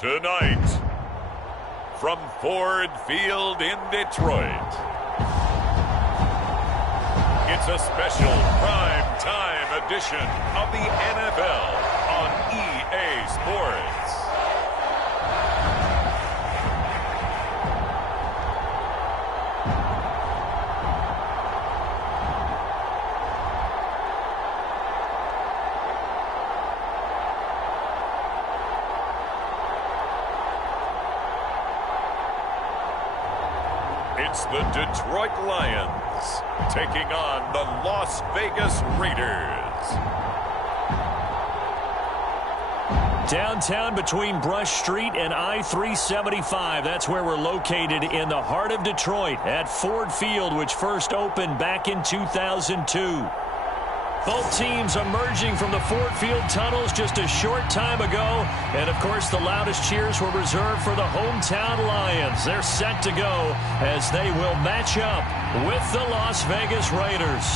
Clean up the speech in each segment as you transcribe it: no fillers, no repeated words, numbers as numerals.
Tonight, from Ford Field in Detroit, it's a special prime time edition of the NFL on EA Sports. It's the Detroit Lions taking on the Las Vegas Raiders. Downtown between Brush Street and I-375. That's where we're located in the heart of Detroit at Ford Field, which first opened back in 2002. Both teams emerging from the Ford Field tunnels just a short time ago. And, of course, the loudest cheers were reserved for the hometown Lions. They're set to go as they will match up with the Las Vegas Raiders.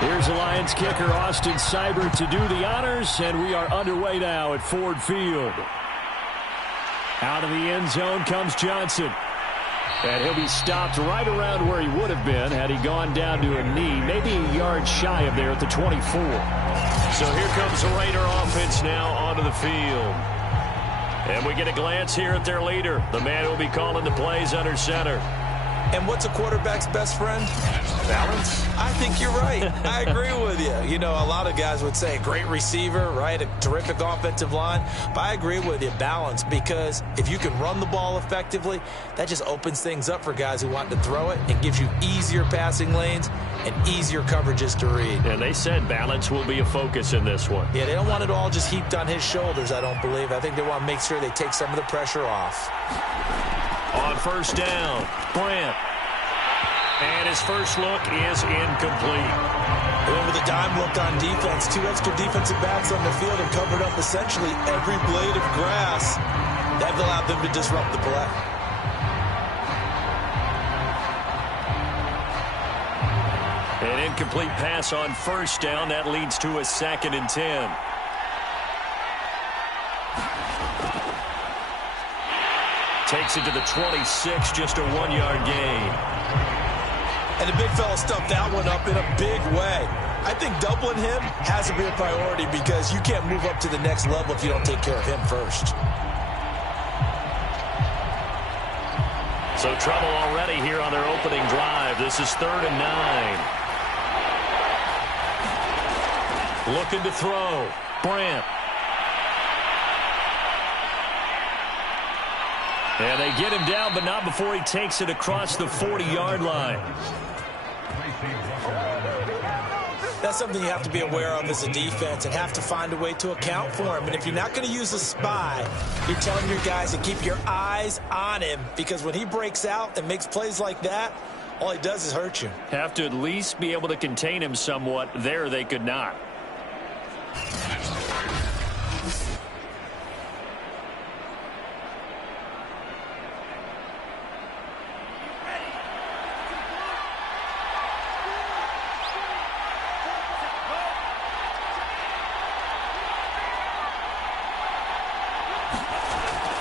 Here's the Lions kicker, Austin Seibert, to do the honors, and we are underway now at Ford Field. Out of the end zone comes Johnson. And he'll be stopped right around where he would have been had he gone down to a knee, maybe a yard shy of there at the 24. So here comes the Raider offense now onto the field. And we get a glance here at their leader, the man who will be calling the plays under center. And what's a quarterback's best friend? Balance? I think you're right. I agree with you. You know, a lot of guys would say a great receiver, right? A terrific offensive line. But I agree with you, balance, because if you can run the ball effectively, that just opens things up for guys who want to throw it and gives you easier passing lanes and easier coverages to read. And they said balance will be a focus in this one. Yeah, they don't want it all just heaped on his shoulders, I don't believe. I think they want to make sure they take some of the pressure off. On first down, Brandt. And his first look is incomplete. And with a dime look on defense, two extra defensive backs on the field and covered up essentially every blade of grass. That allowed them to disrupt the play. An incomplete pass on first down. That leads to a 2nd and 10. Takes it to the 26, just a 1-yard gain. And the big fella stuffed that one up in a big way. I think doubling him has to be a priority because you can't move up to the next level if you don't take care of him first. So trouble already here on their opening drive. This is 3rd and 9. Looking to throw. Brandt. And they get him down, but not before he takes it across the 40-yard line. That's something you have to be aware of as a defense and have to find a way to account for him. And if you're not going to use a spy, you're telling your guys to keep your eyes on him because when he breaks out and makes plays like that, all he does is hurt you. Have to at least be able to contain him somewhat. There they could not.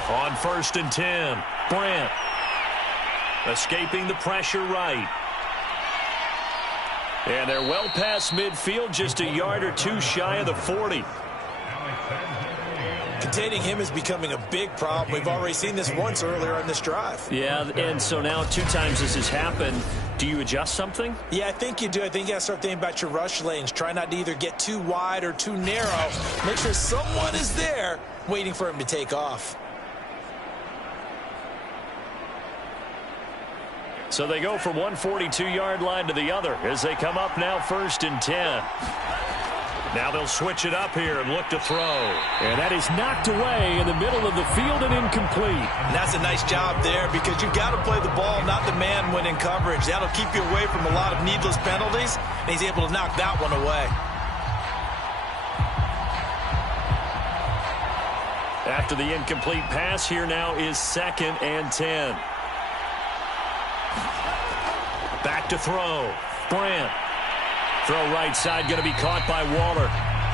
On 1st and 10, Brandt escaping the pressure right. And they're well past midfield, just a yard or two shy of the 40. Containing him is becoming a big problem. We've already seen this once earlier on this drive. Yeah, and so now 2 times this has happened. Do you adjust something? Yeah, I think you do. I think you got to start thinking about your rush lanes. Try not to either get too wide or too narrow. Make sure someone is there waiting for him to take off. So they go from one 42-yard line to the other as they come up now 1st and 10. Now they'll switch it up here and look to throw. And that is knocked away in the middle of the field and incomplete. And that's a nice job there because you've got to play the ball, not the man when in coverage. That'll keep you away from a lot of needless penalties, and he's able to knock that one away. After the incomplete pass, here now is 2nd and 10. Back to throw. Brandt. Throw right side, going to be caught by Waller.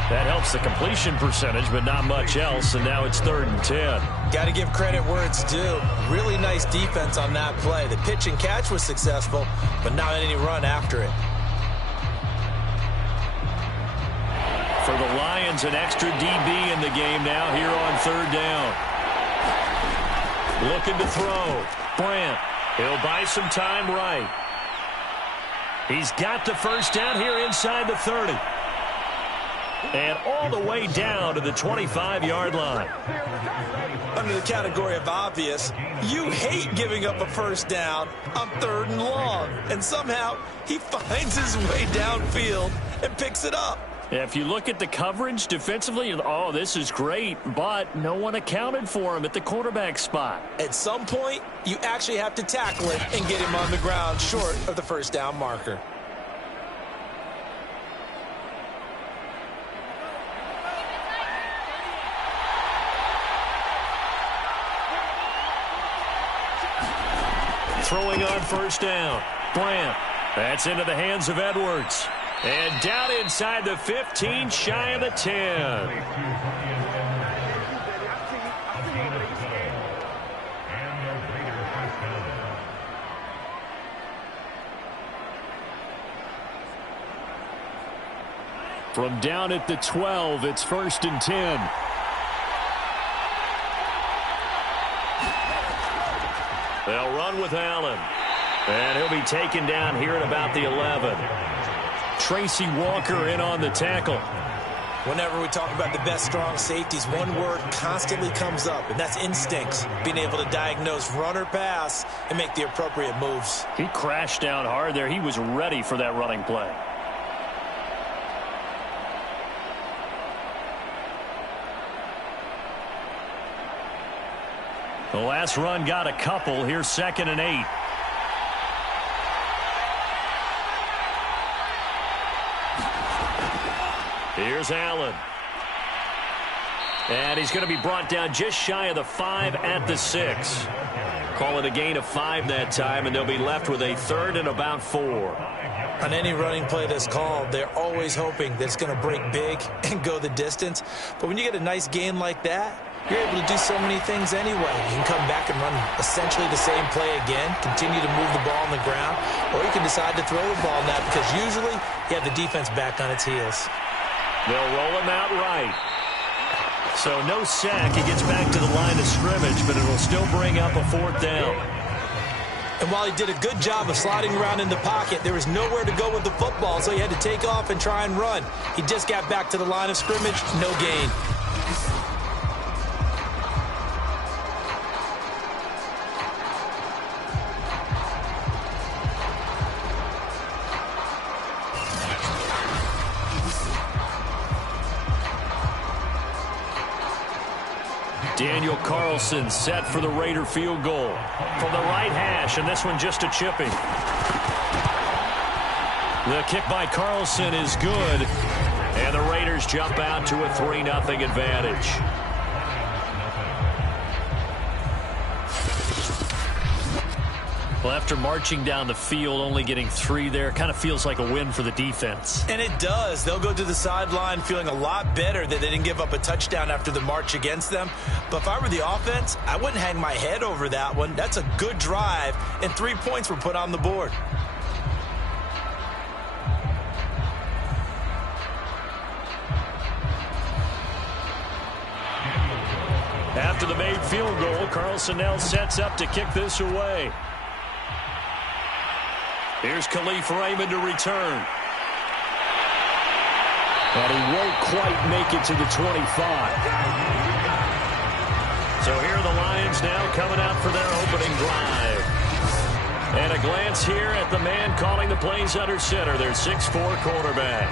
That helps the completion percentage, but not much else, and now it's 3rd and 10. Got to give credit where it's due. Really nice defense on that play. The pitch and catch was successful, but not any run after it. For the Lions, an extra DB in the game now here on 3rd down. Looking to throw. Brandt. He'll buy some time right. He's got the 1st down here inside the 30. And all the way down to the 25-yard line. Under the category of obvious, you hate giving up a 1st down on 3rd and long. And somehow he finds his way downfield and picks it up. If you look at the coverage defensively, oh, this is great, but no one accounted for him at the quarterback spot. At some point, you actually have to tackle it and get him on the ground short of the 1st down marker. Throwing on 1st down. Brandt. That's into the hands of Edwards. And down inside the 15, shy of the 10. From down at the 12, it's 1st and 10. They'll run with Allen. And he'll be taken down here at about the 11. Tracy Walker in on the tackle. Whenever we talk about the best strong safeties, one word constantly comes up, and that's instincts. Being able to diagnose run or pass and make the appropriate moves. He crashed down hard there. He was ready for that running play. The last run got a couple. Here's 2nd and 8. Here's Allen. And he's going to be brought down just shy of the 5 at the 6. Call it a gain of 5 that time, and they'll be left with a 3rd and about 4. On any running play that's called, they're always hoping that it's going to break big and go the distance. But when you get a nice gain like that, you're able to do so many things anyway. You can come back and run essentially the same play again, continue to move the ball on the ground, or you can decide to throw the ball now because usually you have the defense back on its heels. They'll roll him out right. So no sack. He gets back to the line of scrimmage, but it'll still bring up a 4th down. And while he did a good job of sliding around in the pocket, there was nowhere to go with the football, so he had to take off and try and run. He just got back to the line of scrimmage, no gain. Daniel Carlson set for the Raider field goal from the right hash, and this one just a chipping. The kick by Carlson is good, and the Raiders jump out to a 3-0 advantage. Well, after marching down the field, only getting 3 there, kind of feels like a win for the defense. And it does. They'll go to the sideline feeling a lot better that they didn't give up a touchdown after the march against them. But if I were the offense, I wouldn't hang my head over that one. That's a good drive, and 3 points were put on the board. After the made field goal, Carlson now sets up to kick this away. Here's Khalif Raymond to return. And he won't quite make it to the 25. So here are the Lions now coming out for their opening drive. And a glance here at the man calling the plays under center, their 6'4" quarterback.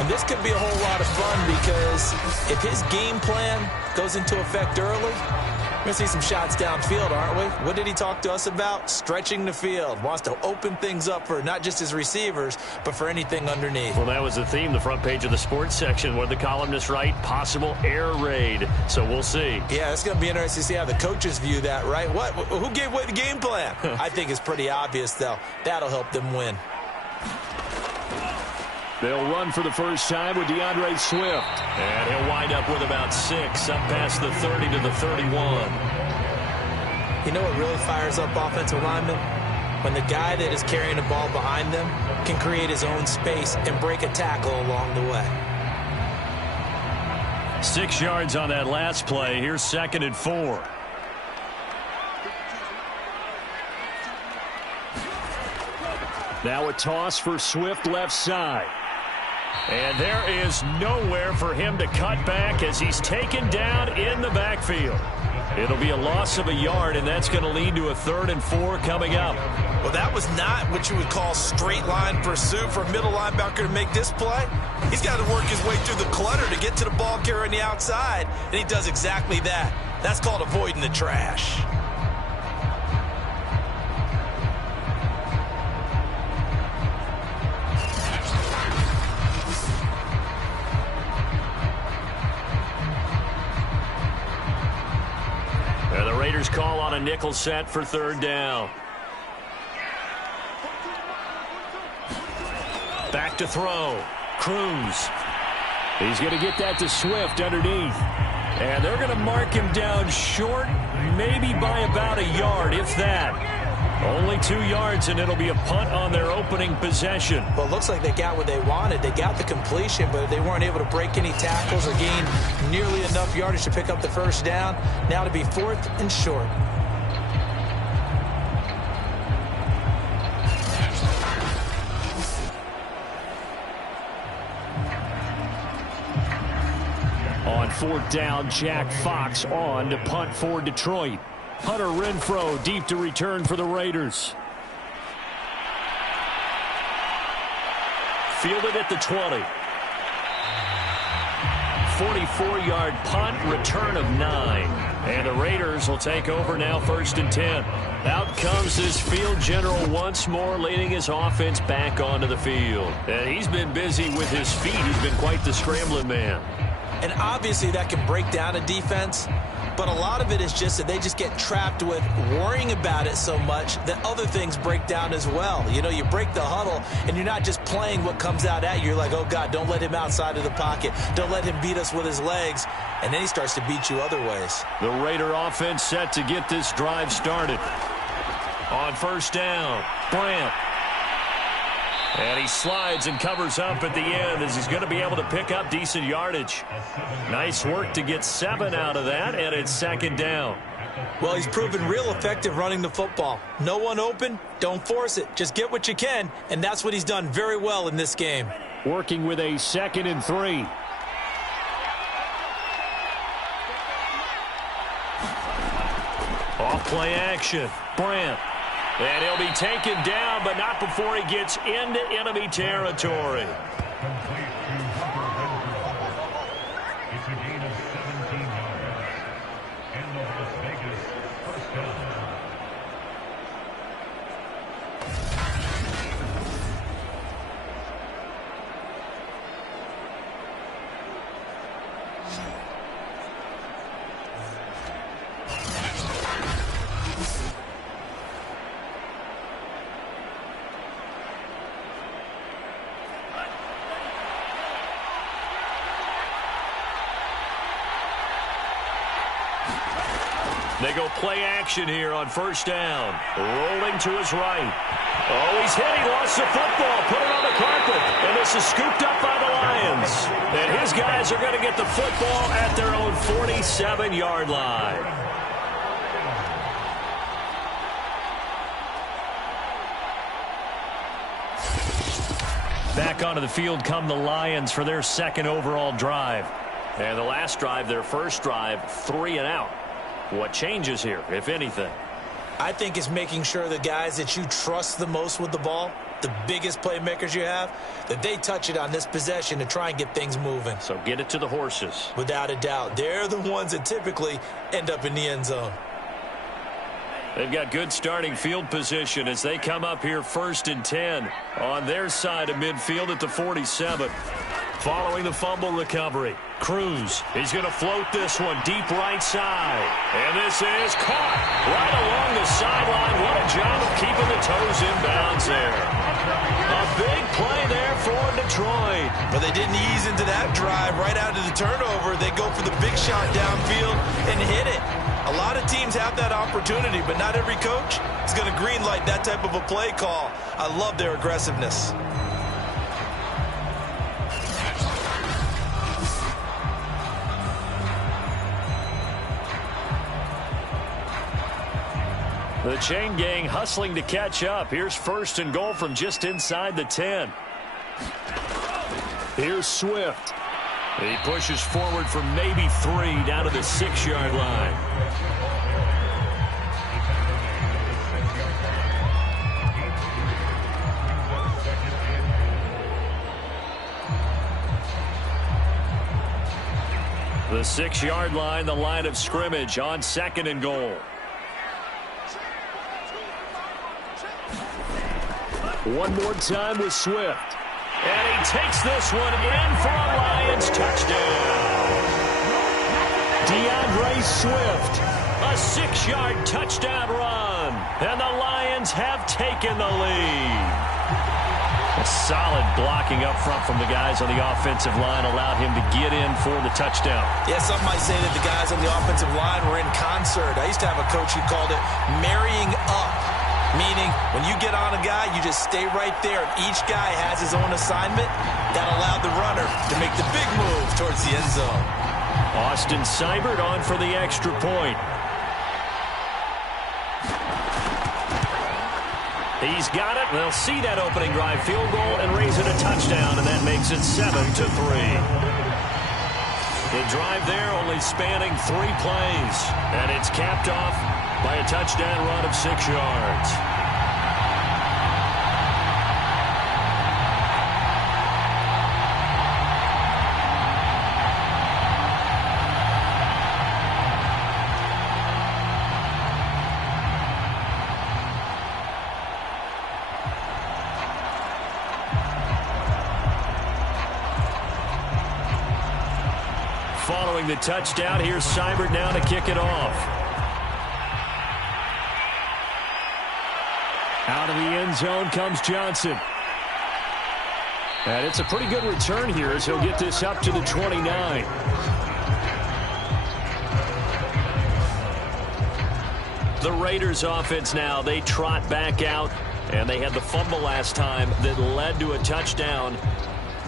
And this could be a whole lot of fun because if his game plan goes into effect early, we're going to see some shots downfield, aren't we? What did he talk to us about? Stretching the field. Wants to open things up for not just his receivers, but for anything underneath. Well, that was the theme, the front page of the sports section. What did the columnists write? Possible air raid. So we'll see. Yeah, it's going to be interesting to see how the coaches view that, right? What? Who gave away the game plan? I think it's pretty obvious, though. That'll help them win. They'll run for the first time with DeAndre Swift. And he'll wind up with about 6, up past the 30 to the 31. You know what really fires up offensive linemen? When the guy that is carrying the ball behind them can create his own space and break a tackle along the way. 6 yards on that last play. Here's 2nd and 4. Now a toss for Swift left side. And there is nowhere for him to cut back as he's taken down in the backfield. It'll be a loss of a yard, and that's going to lead to a 3rd and 4 coming up. Well, that was not what you would call straight line pursuit for a middle linebacker to make this play. He's got to work his way through the clutter to get to the ball carrier on the outside, and he does exactly that. That's called avoiding the trash. Call on a nickel set for 3rd down. Back to throw. Cruz. He's going to get that to Swift underneath. And they're going to mark him down short, maybe by about a yard, if that. Only 2 yards, and it'll be a punt on their opening possession. Well, it looks like they got what they wanted. They got the completion, but they weren't able to break any tackles or gain nearly enough yardage to pick up the first down. Now to be 4th and short. On 4th down, Jack Fox on to punt for Detroit. Hunter Renfrow deep to return for the Raiders. Fielded at the 20. 44-yard punt, return of 9. And the Raiders will take over now 1st and 10. Out comes this field general once more, leading his offense back onto the field. And he's been busy with his feet. He's been quite the scrambling man. And obviously that can break down a defense. But a lot of it is just that they just get trapped with worrying about it so much that other things break down as well. You know, you break the huddle, and you're not just playing what comes out at you. You're like, oh, God, don't let him outside of the pocket. Don't let him beat us with his legs. And then he starts to beat you other ways. The Raider offense set to get this drive started. On 1st down, Brandt. And he slides and covers up at the end as he's going to be able to pick up decent yardage. Nice work to get 7 out of that, and it's 2nd down. Well, he's proven real effective running the football. No one open, don't force it. Just get what you can, and that's what he's done very well in this game. Working with a 2nd and 3. Off play action, Brandt. And he'll be taken down, but not before he gets into enemy territory. It's a gain of 17 yards. And the Las Vegas first down. They go play action here on 1st down. Rolling to his right. Oh, he's hit. He lost the football. Put it on the carpet. And this is scooped up by the Lions. And his guys are going to get the football at their own 47-yard line. Back onto the field come the Lions for their 2nd overall drive. And the last drive, their first drive, 3 and out. What changes here, if anything? I think it's making sure the guys that you trust the most with the ball, the biggest playmakers you have, that they touch it on this possession to try and get things moving. So get it to the horses. Without a doubt. They're the ones that typically end up in the end zone. They've got good starting field position as they come up here 1st and 10 on their side of midfield at the 47. Following the fumble recovery, Cruz, he's going to float this one deep right side. And this is caught right along the sideline. What a job of keeping the toes in bounds there. A big play there for Detroit. But they didn't ease into that drive right out of the turnover. They go for the big shot downfield and hit it. A lot of teams have that opportunity, but not every coach is going to greenlight that type of a play call. I love their aggressiveness. The chain gang hustling to catch up. Here's 1st and goal from just inside the 10. Here's Swift. He pushes forward for maybe 3 down to the 6-yard line. The 6-yard line, the line of scrimmage on 2nd and goal. One more time with Swift. And he takes this one in for a Lions touchdown. DeAndre Swift, a 6-yard touchdown run. And the Lions have taken the lead. A solid blocking up front from the guys on the offensive line allowed him to get in for the touchdown. Yeah, some might say that the guys on the offensive line were in concert. I used to have a coach who called it marrying up. Meaning, when you get on a guy, you just stay right there. Each guy has his own assignment. That allowed the runner to make the big move towards the end zone. Austin Seibert on for the extra point. He's got it. They'll see that opening drive field goal and raise it a touchdown, and that makes it 7-3. The drive there only spanning 3 plays, and it's capped off by a touchdown run of 6 yards. Following the touchdown, here's Seibert now to kick it off. Out of the end zone comes Johnson. And it's a pretty good return here as he'll get this up to the 29. The Raiders offense now, they trot back out, and they had the fumble last time that led to a touchdown.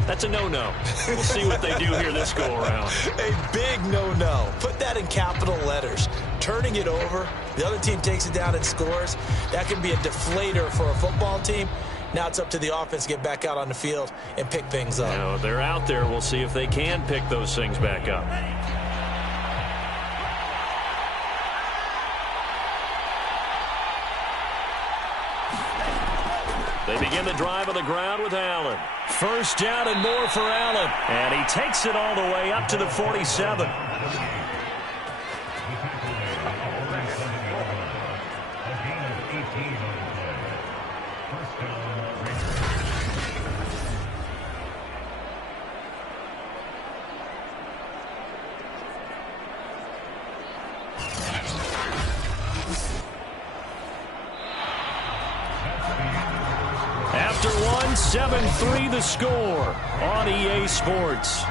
That's a no-no. We'll see what they do here this go-around. A big no-no. Put that in capital letters. Turning it over, the other team takes it down and scores. That can be a deflator for a football team. Now it's up to the offense to get back out on the field and pick things up. Now, they're out there. We'll see if they can pick those things back up. They begin the drive on the ground with Allen. 1st down and more for Allen. And he takes it all the way up to the 47. After one, 7-3 the score on EA Sports.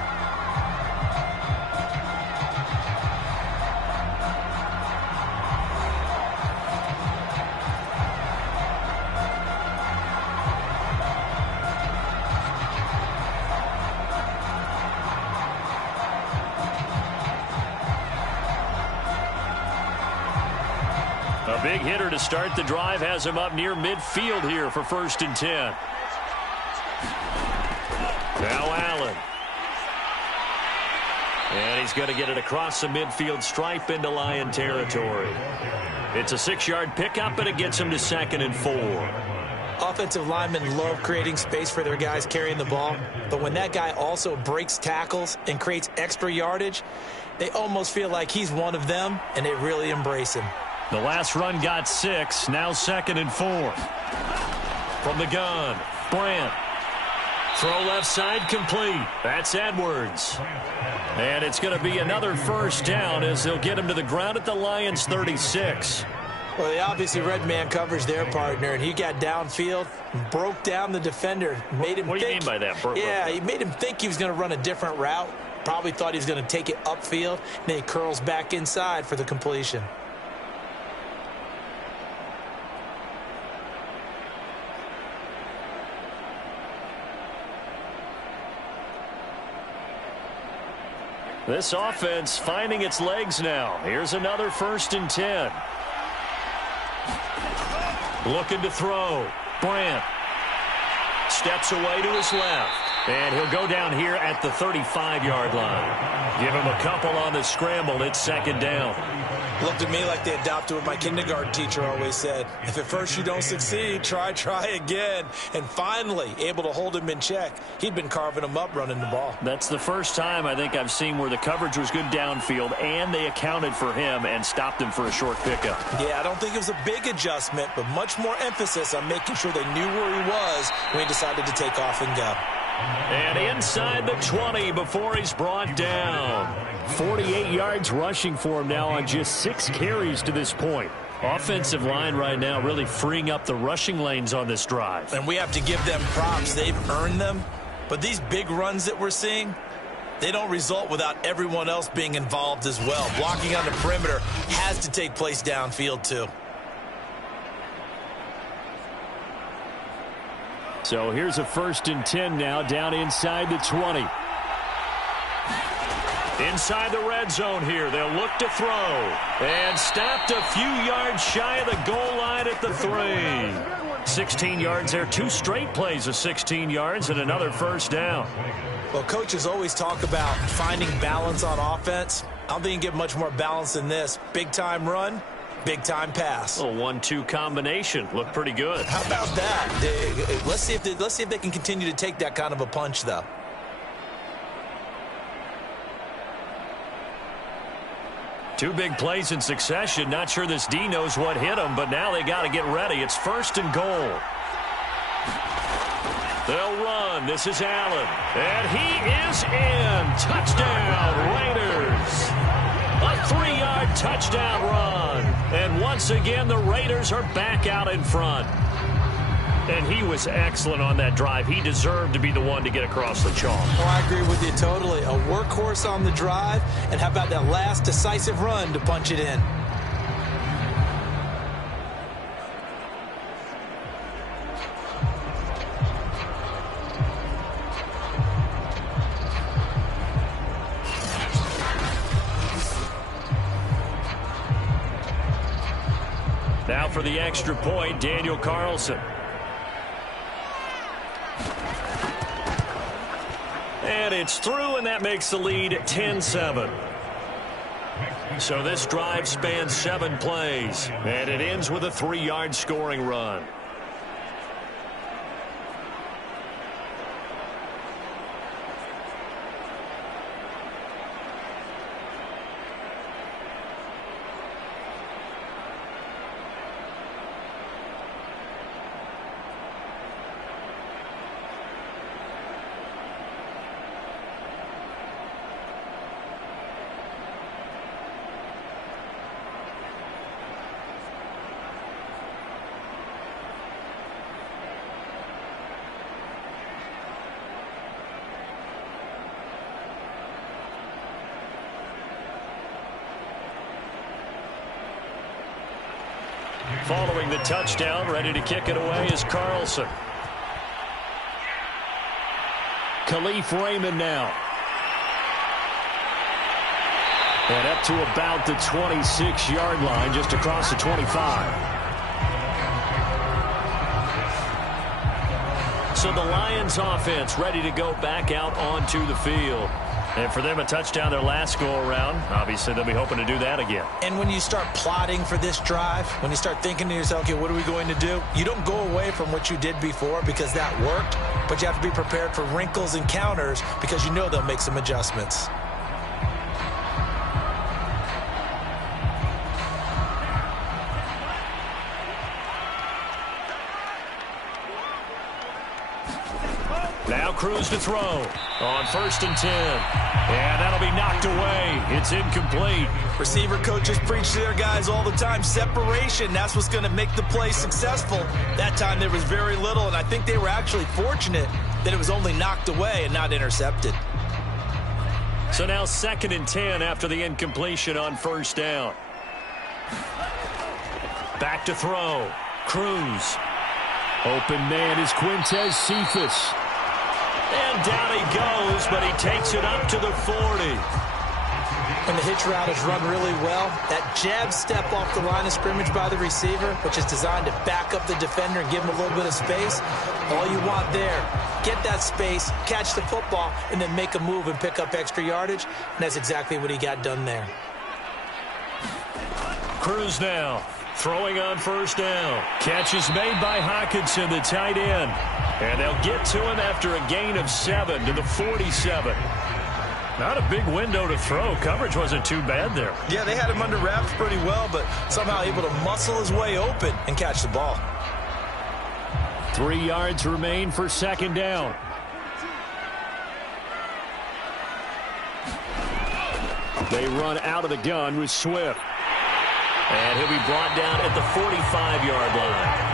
A big hitter to start the drive has him up near midfield here for 1st and 10. Now Allen. And he's going to get it across the midfield stripe into Lion territory. It's a 6-yard pickup, and it gets him to 2nd and 4. Offensive linemen love creating space for their guys carrying the ball, but when that guy also breaks tackles and creates extra yardage, they almost feel like he's one of them, and they really embrace him. The last run got 6, now 2nd and 4. From the gun, Brandt. Throw left side complete. That's Edwards. And it's going to be another first down as they'll get him to the ground at the Lions' 36. Well, they obviously read man coverage their partner, and he got downfield, broke down the defender, made him What do you mean by that? Yeah, he made him think he was going to run a different route. Probably thought he was going to take it upfield, and then he curls back inside for the completion. This offense finding its legs now. Here's another 1st and 10. Looking to throw. Brandt steps away to his left. And he'll go down here at the 35-yard line. Give him a couple on the scramble. It's 2nd down. Looked to me like they adopted what my kindergarten teacher always said. If at first you don't succeed, try again. And finally, able to hold him in check. He'd been carving him up running the ball. That's the first time I think I've seen where the coverage was good downfield and they accounted for him and stopped him for a short pickup. Yeah, I don't think it was a big adjustment, but much more emphasis on making sure they knew where he was when he decided to take off and go. And inside the 20 before he's brought down. 48 yards rushing for him now on just 6 carries to this point. Offensive line right now really freeing up the rushing lanes on this drive. And we have to give them props. They've earned them. But these big runs that we're seeing, they don't result without everyone else being involved as well. Blocking on the perimeter has to take place downfield too. So here's a 1st and 10 now down inside the 20. Inside the red zone here. They'll look to throw. And stopped a few yards shy of the goal line at the 3. 16 yards there. 2 straight plays of 16 yards and another first down. Well, coaches always talk about finding balance on offense. I don't think you can get much more balance than this. Big-time run, big-time pass. A 1-2 combination. Looked pretty good. How about that? Let's see if they can continue to take that kind of a punch, though. Two big plays in succession. Not sure this D knows what hit him, but now they got to get ready. It's 1st and goal. They'll run. This is Allen. And he is in. Touchdown, Raiders. A 3-yard touchdown run. And once again, the Raiders are back out in front. And he was excellent on that drive. He deserved to be the one to get across the chalk. Oh, I agree with you totally. A workhorse on the drive. And how about that last decisive run to punch it in? Now for the extra point, Daniel Carlson. And it's through, and that makes the lead 10-7. So this drive spans 7 plays, and it ends with a 3-yard scoring run. Following the touchdown, ready to kick it away is Carlson. Khalif Raymond now. And up to about the 26-yard line, just across the 25. So the Lions offense ready to go back out onto the field. And for them, a touchdown their last go-around. Obviously, they'll be hoping to do that again. And when you start plotting for this drive, when you start thinking to yourself, okay, what are we going to do? You don't go away from what you did before because that worked, but you have to be prepared for wrinkles and counters because you know they'll make some adjustments. Now Cruz to throw on 1st and 10. And that'll be knocked away. It's incomplete. Receiver coaches preach to their guys all the time. Separation, that's what's going to make the play successful. That time there was very little, and I think they were actually fortunate that it was only knocked away and not intercepted. So now 2nd and 10 after the incompletion on 1st down. Back to throw. Cruz. Open man is Quintez Cephas. And down he goes, but he takes it up to the 40. When the hitch route is run really well, that jab step off the line of scrimmage by the receiver, which is designed to back up the defender and give him a little bit of space, all you want there, get that space, catch the football, and then make a move and pick up extra yardage, and that's exactly what he got done there. Cruz now, throwing on 1st down. Catch is made by Hockenson, the tight end. And they'll get to him after a gain of 7 to the 47. Not a big window to throw. Coverage wasn't too bad there. Yeah, they had him under wraps pretty well, but somehow able to muscle his way open and catch the ball. 3 yards remain for 2nd down. They run out of the gun with Swift. And he'll be brought down at the 45-yard line.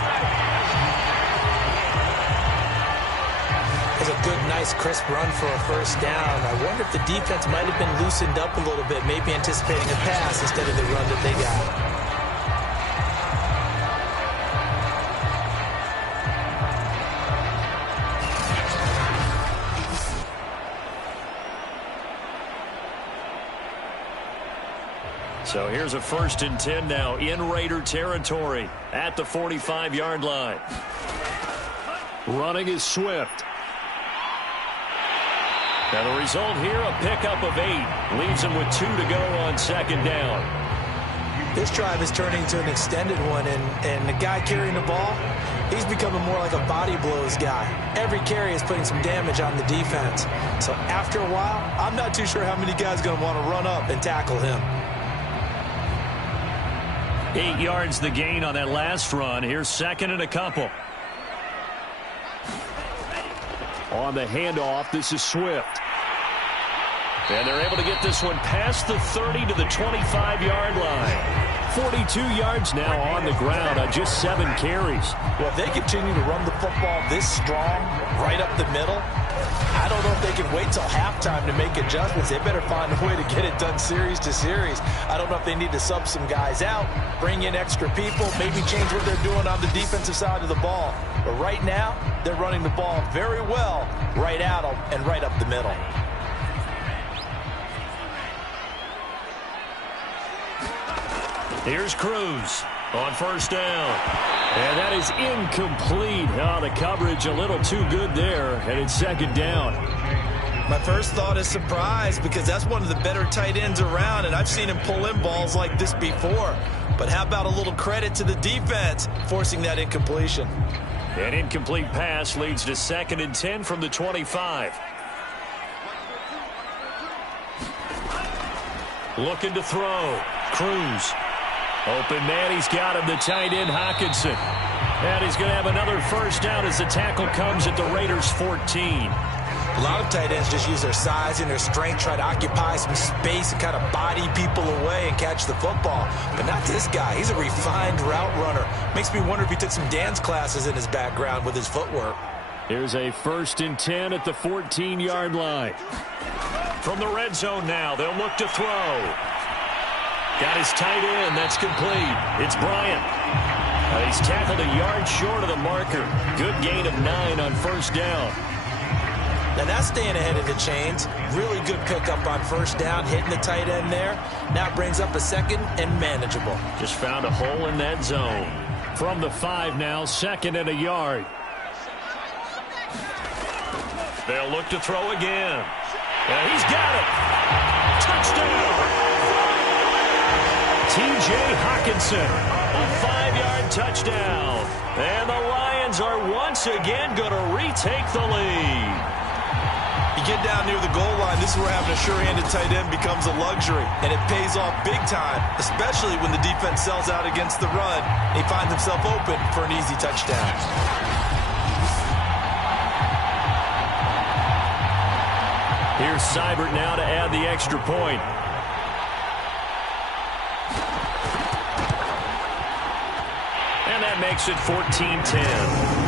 It's a good, nice, crisp run for a 1st down. I wonder if the defense might have been loosened up a little bit, maybe anticipating a pass instead of the run that they got. So here's a 1st and 10 now in Raider territory at the 45-yard line. Running is Swift. Now the result here, a pickup of 8. Leaves him with 2 to go on 2nd down. This drive is turning into an extended one, and the guy carrying the ball, he's becoming more like a body blows guy. Every carry is putting some damage on the defense. So after a while, I'm not too sure how many guys are going to want to run up and tackle him. 8 yards the gain on that last run. Here's 2nd and a couple. On the handoff, this is Swift. And they're able to get this one past the 30 to the 25-yard line. 42 yards now on the ground on just 7 carries. Well, if they continue to run the football this strong, right up the middle, I don't know if they can wait till halftime to make adjustments. They better find a way to get it done series to series. I don't know if they need to sub some guys out, bring in extra people, maybe change what they're doing on the defensive side of the ball. But right now, they're running the ball very well right at them and right up the middle. Here's Cruz on 1st down. And that is incomplete. Oh, the coverage a little too good there, and it's 2nd down. My first thought is surprise because that's one of the better tight ends around, and I've seen him pull in balls like this before. But how about a little credit to the defense forcing that incompletion? An incomplete pass leads to 2nd and 10 from the 25. Looking to throw. Cruz. Open man, he's got him, the tight end Hockenson. And he's going to have another 1st down as the tackle comes at the Raiders' 14. A lot of tight ends just use their size and their strength, try to occupy some space and kind of body people away and catch the football. But not this guy. He's a refined route runner. Makes me wonder if he took some dance classes in his background with his footwork. Here's a 1st and 10 at the 14-yard line. From the red zone now, they'll look to throw. Got his tight end. That's complete. It's Bryant. He's tackled a yard short of the marker. Good gain of 9 on 1st down. Now that's staying ahead of the chains. Really good pickup on 1st down, hitting the tight end there. Now it brings up a 2nd and manageable. Just found a hole in that zone. From the 5 now, 2nd and a yard. They'll look to throw again. And he's got it. Touchdown. T.J. Hockenson, a 5-yard touchdown. And the Lions are once again going to retake the lead. You get down near the goal line, this is where having a sure-handed tight end becomes a luxury, and it pays off big time, especially when the defense sells out against the run. He finds himself open for an easy touchdown. Here's Seibert now to add the extra point. And that makes it 14-10.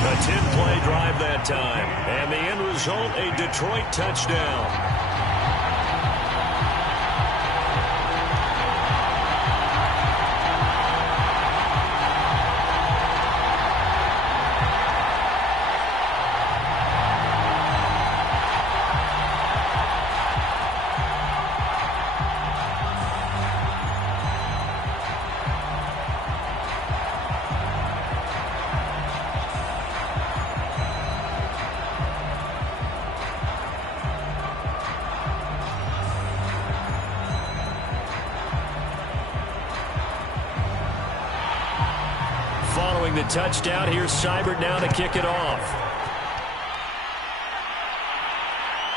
A 10-play drive that time. And the end result, a Detroit touchdown. Following the touchdown, here's Seibert now to kick it off.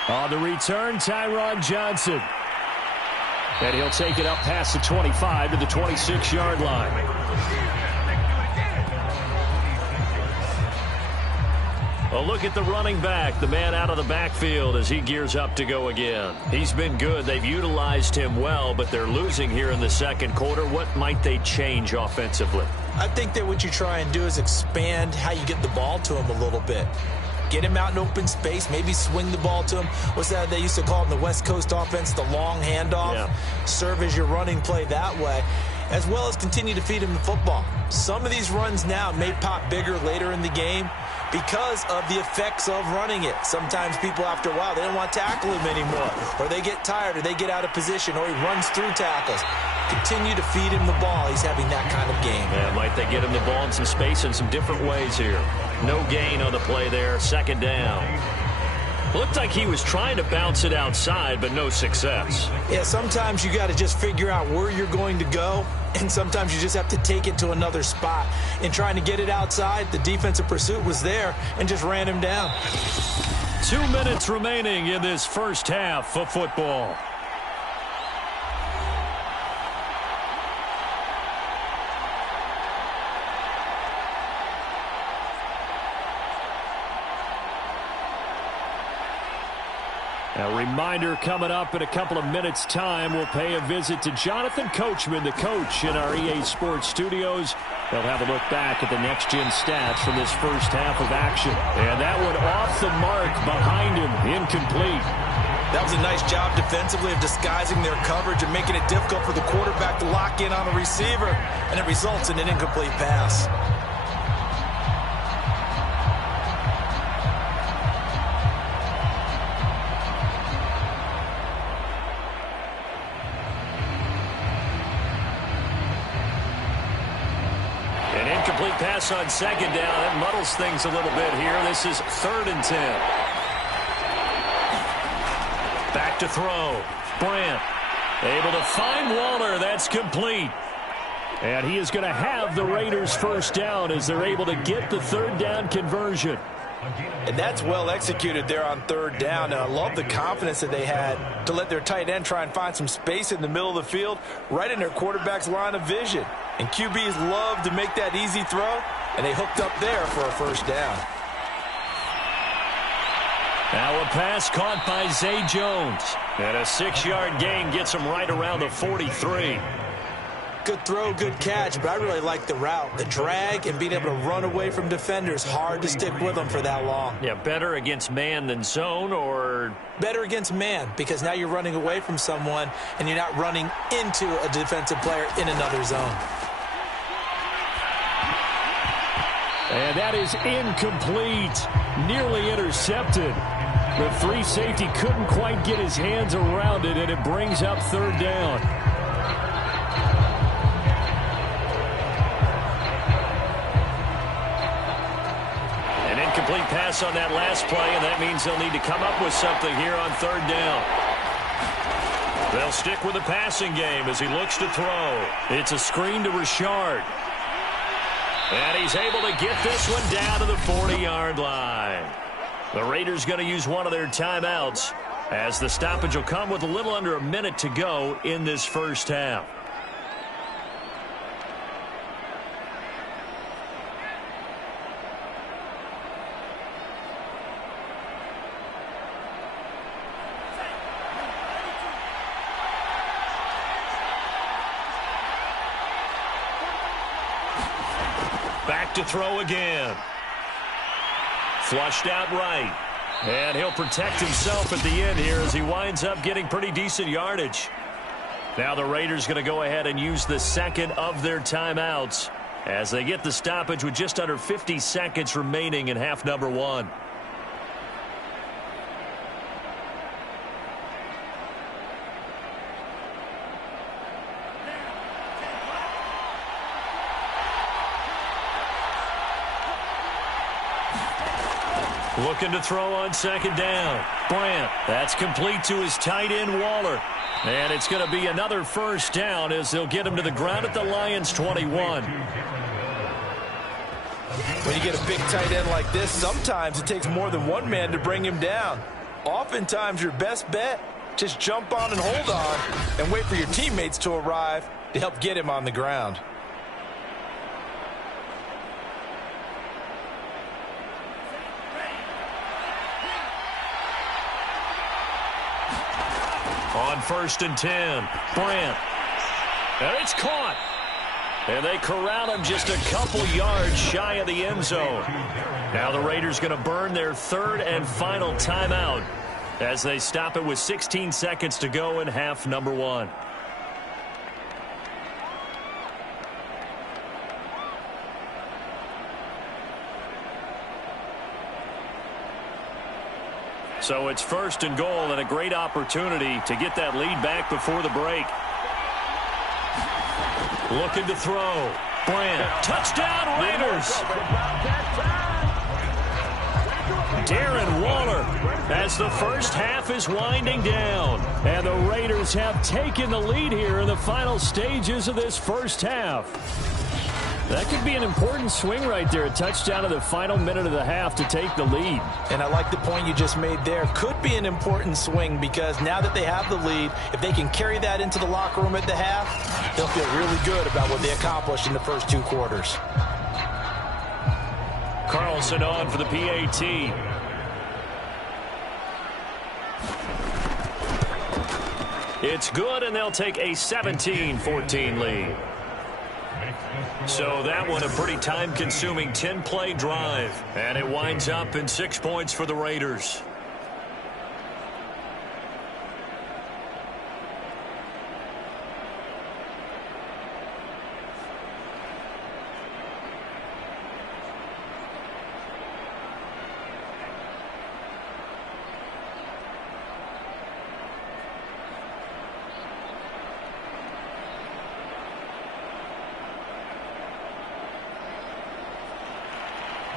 On the return, Tyron Johnson. And he'll take it up past the 25 to the 26-yard line. A look at the running back, the man out of the backfield as he gears up to go again. He's been good. They've utilized him well, but they're losing here in the second quarter. What might they change offensively? I think that what you try and do is expand how you get the ball to him a little bit. Get him out in open space, maybe swing the ball to him. What's that they used to call it in the West Coast offense, the long handoff? Yeah. Serve as your running play that way, as well as continue to feed him the football. Some of these runs now may pop bigger later in the game because of the effects of running it. Sometimes people, after a while, they don't want to tackle him anymore, or they get tired, or they get out of position, or he runs through tackles. Continue to feed him the ball. He's having that kind of game. Yeah, might they get him the ball in some space in some different ways here. No gain on the play there. Second down. Looked like he was trying to bounce it outside, but no success. Yeah, sometimes you got to just figure out where you're going to go, and sometimes you just have to take it to another spot. In trying to get it outside, the defensive pursuit was there and just ran him down. 2 minutes remaining in this first half of football. A reminder coming up in a couple of minutes' time. We'll pay a visit to Jonathan Coachman, the coach in our EA Sports studios. They'll have a look back at the next-gen stats from this first half of action. And that one off the mark behind him, incomplete. That was a nice job defensively of disguising their coverage and making it difficult for the quarterback to lock in on the receiver, and it results in an incomplete pass. Incomplete pass on second down. That muddles things a little bit here. This is 3rd and 10. Back to throw. Brandt able to find Waller. That's complete. And he is going to have the Raiders first down as they're able to get the 3rd down conversion. And that's well executed there on 3rd down. And I love the confidence that they had to let their tight end try and find some space in the middle of the field, right in their quarterback's line of vision. And QBs love to make that easy throw, and they hooked up there for a first down. Now a pass caught by Zay Jones. And a 6-yard gain gets him right around the 43. Good throw, good catch, but I really like the route. The drag and being able to run away from defenders, hard to stick with them for that long. Yeah, better against man than zone, or? Better against man, because now you're running away from someone and you're not running into a defensive player in another zone. And that is incomplete. Nearly intercepted. The free safety couldn't quite get his hands around it, and it brings up 3rd down. An incomplete pass on that last play, and that means they'll need to come up with something here on third down. They'll stick with the passing game as he looks to throw. It's a screen to Richard. And he's able to get this one down to the 40-yard line. The Raiders going to use one of their timeouts as the stoppage will come with a little under a minute to go in this first half. Back to throw again. Flushed out right. And he'll protect himself at the end here as he winds up getting pretty decent yardage. Now the Raiders going to go ahead and use the second of their timeouts as they get the stoppage with just under 50 seconds remaining in half number one. Looking to throw on second down. Bryant, that's complete to his tight end, Waller. And it's going to be another first down as they'll get him to the ground at the Lions' 21. When you get a big tight end like this, sometimes it takes more than one man to bring him down. Oftentimes, your best bet, just jump on and hold on and wait for your teammates to arrive to help get him on the ground. On 1st and 10, Bryant. And it's caught. And they corral him just a couple yards shy of the end zone. Now the Raiders going to burn their third and final timeout as they stop it with 16 seconds to go in half number one. So it's 1st and goal and a great opportunity to get that lead back before the break. Looking to throw. Bryant. Touchdown, Raiders. Darren Waller as the first half is winding down. And the Raiders have taken the lead here in the final stages of this first half. That could be an important swing right there. A touchdown in the final minute of the half to take the lead. And I like the point you just made there. Could be an important swing because now that they have the lead, if they can carry that into the locker room at the half, they'll feel really good about what they accomplished in the first two quarters. Carlson on for the PAT. It's good, and they'll take a 17-14 lead. So that one a pretty time-consuming 10-play drive. And it winds up in 6 points for the Raiders.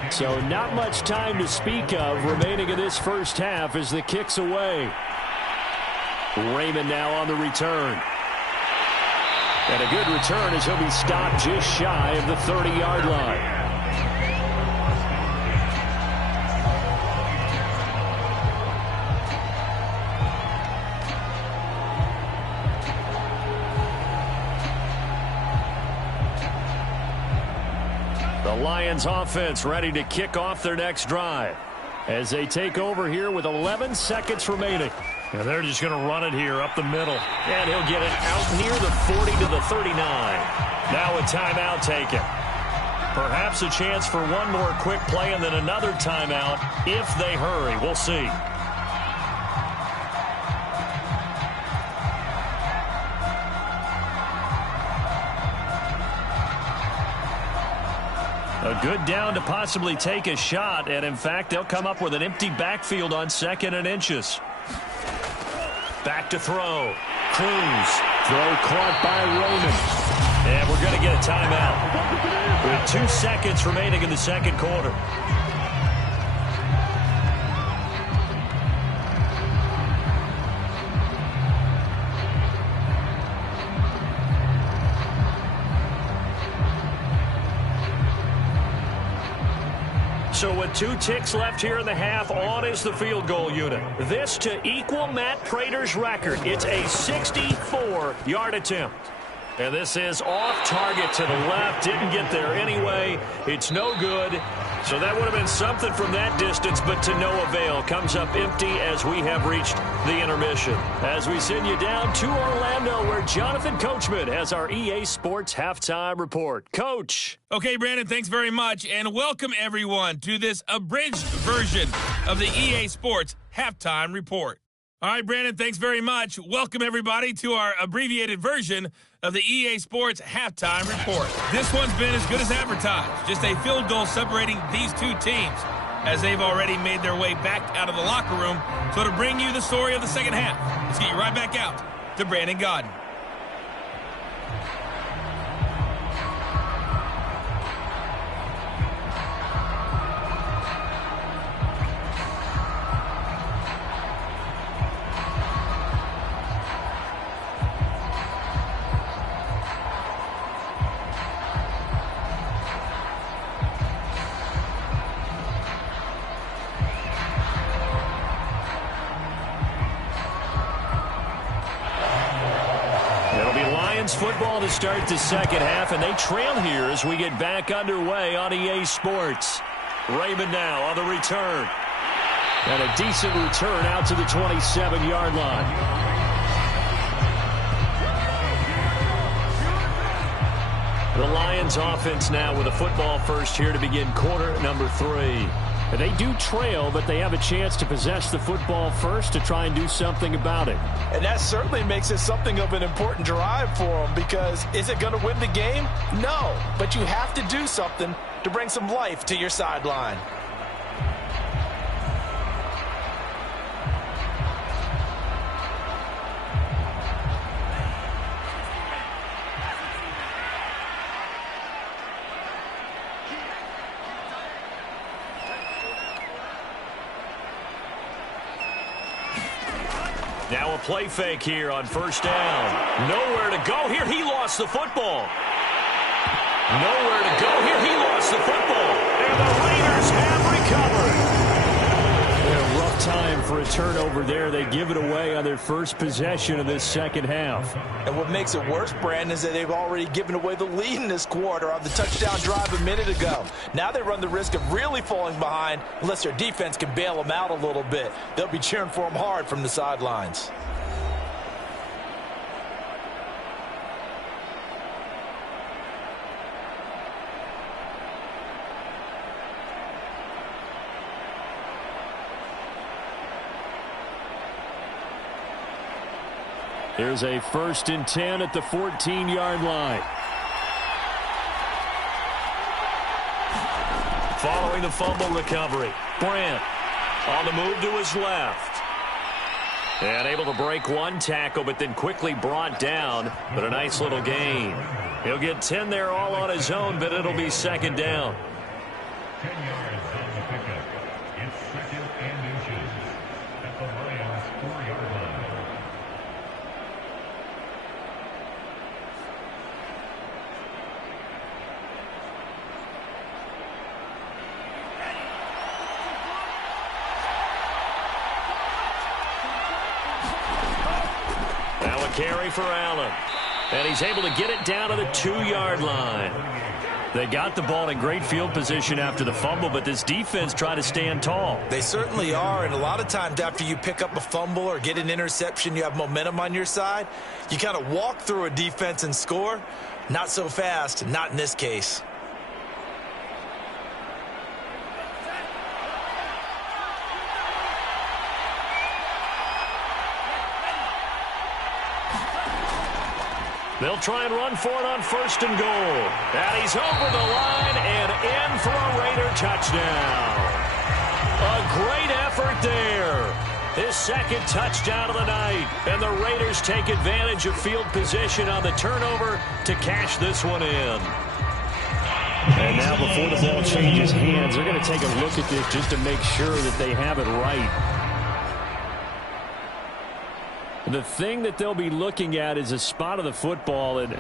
So not much time to speak of remaining in this first half as the kick's away. Raymond now on the return. And a good return as he'll be stopped just shy of the 30-yard line. Lions offense ready to kick off their next drive as they take over here with 11 seconds remaining. And they're just going to run it here up the middle. And he'll get it out near the 40 to the 39. Now a timeout taken. Perhaps a chance for one more quick play and then another timeout if they hurry. We'll see. A good down to possibly take a shot, and in fact, they'll come up with an empty backfield on 2nd and inches. Back to throw. Cruz. Throw caught by Raymond. And we're going to get a timeout with 2 seconds remaining in the second quarter. So with 2 ticks left here in the half, on is the field goal unit. This to equal Matt Prater's record. It's a 64-yard attempt. And this is off target to the left. Didn't get there anyway. It's no good. So that would have been something from that distance, but to no avail. Comes up empty as we have reached the intermission. As we send you down to Orlando, where Jonathan Coachman has our EA Sports Halftime Report. Coach. Okay, Brandon, thanks very much. And welcome, everyone, to this abridged version of the EA Sports Halftime Report. All right, Brandon, thanks very much. Welcome, everybody, to our abbreviated version of the EA Sports Halftime Report. This one's been as good as advertised. Just a field goal separating these two teams as they've already made their way back out of the locker room. So to bring you the story of the second half, let's get you right back out to Brandon Godden. Football to start the second half, and they trail here as we get back underway on EA Sports. Raymond now on the return. And a decent return out to the 27-yard line. The Lions offense now with a football first here to begin quarter number 3. They do trail, but they have a chance to possess the football first to try and do something about it. And that certainly makes it something of an important drive for them, because is it going to win the game? No, but you have to do something to bring some life to your sideline. Now a play fake here on first down. Nowhere to go here. He lost the football. Nowhere to go here. He lost the football. And the Raiders have recovered. A rough time for a turnover there. They give it away on their first possession of this second half. And what makes it worse, Brandon, is that they've already given away the lead in this quarter on the touchdown drive a minute ago. Now they run the risk of really falling behind unless their defense can bail them out a little bit. They'll be cheering for them hard from the sidelines. Here's a 1st and 10 at the 14-yard line. Following the fumble recovery, Brandt on the move to his left. And able to break one tackle, but then quickly brought down. But a nice little gain. He'll get 10 there all on his own, but it'll be second down. 10 yards on the pickup. It's 2nd and inches at the Lions' 4-yard line. Carry for Allen. And he's able to get it down to the 2-yard line. They got the ball in great field position after the fumble, but this defense tried to stand tall. They certainly are, and a lot of times after you pick up a fumble or get an interception, you have momentum on your side. You kind of walk through a defense and score. Not so fast, not in this case. They'll try and run for it on 1st and goal. And he's over the line and in for a Raider touchdown. A great effort there. His 2nd touchdown of the night. And the Raiders take advantage of field position on the turnover to cash this one in. And now before the ball changes hands, they're going to take a look at this just to make sure that they have it right. The thing that they'll be looking at is a spot of the football, and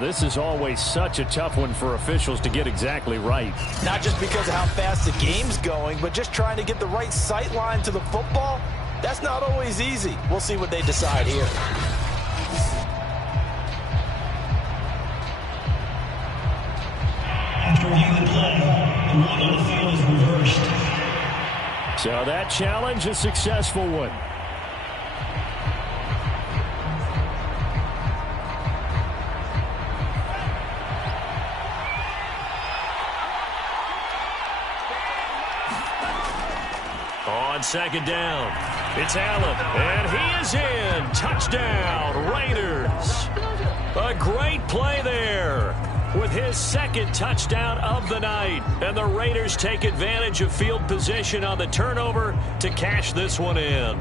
this is always such a tough one for officials to get exactly right. Not just because of how fast the game's going, but just trying to get the right sight line to the football. That's not always easy. We'll see what they decide here. After reviewing the play, the rule on the field is reversed. So that challenge, a successful one. On second down, it's Allen, and he is in. Touchdown, Raiders. A great play there with his second touchdown of the night. And the Raiders take advantage of field position on the turnover to cash this one in.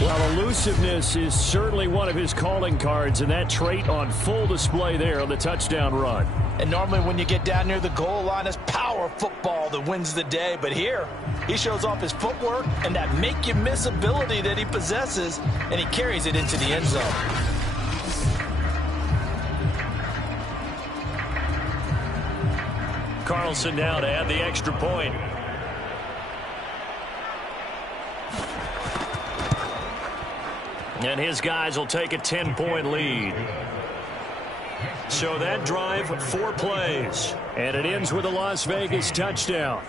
Well, elusiveness is certainly one of his calling cards, and that trait on full display there on the touchdown run. And normally when you get down near the goal line, it's power football that wins the day. But here, he shows off his footwork and that make-you-miss ability that he possesses, and he carries it into the end zone. Carlson now to add the extra point. And his guys will take a 10-point lead. So that drive, 4 plays. And it ends with a Las Vegas touchdown.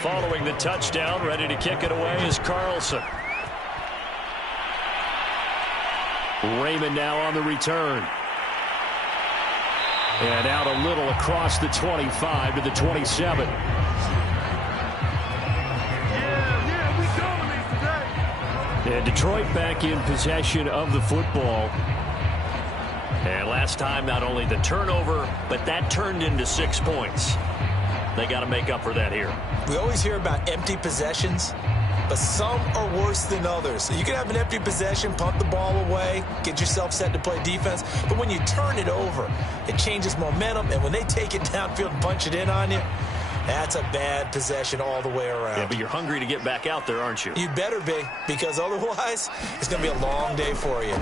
Following the touchdown, ready to kick it away is Carlson. Raymond now on the return. And out a little across the 25 to the 27. And Detroit back in possession of the football. And last time, not only the turnover, but that turned into 6 points. They got to make up for that here. We always hear about empty possessions, but some are worse than others. So you can have an empty possession, punt the ball away, get yourself set to play defense, but when you turn it over, it changes momentum, and when they take it downfield and punch it in on you, that's a bad possession all the way around. Yeah, but you're hungry to get back out there, aren't you? You better be, because otherwise, it's going to be a long day for you.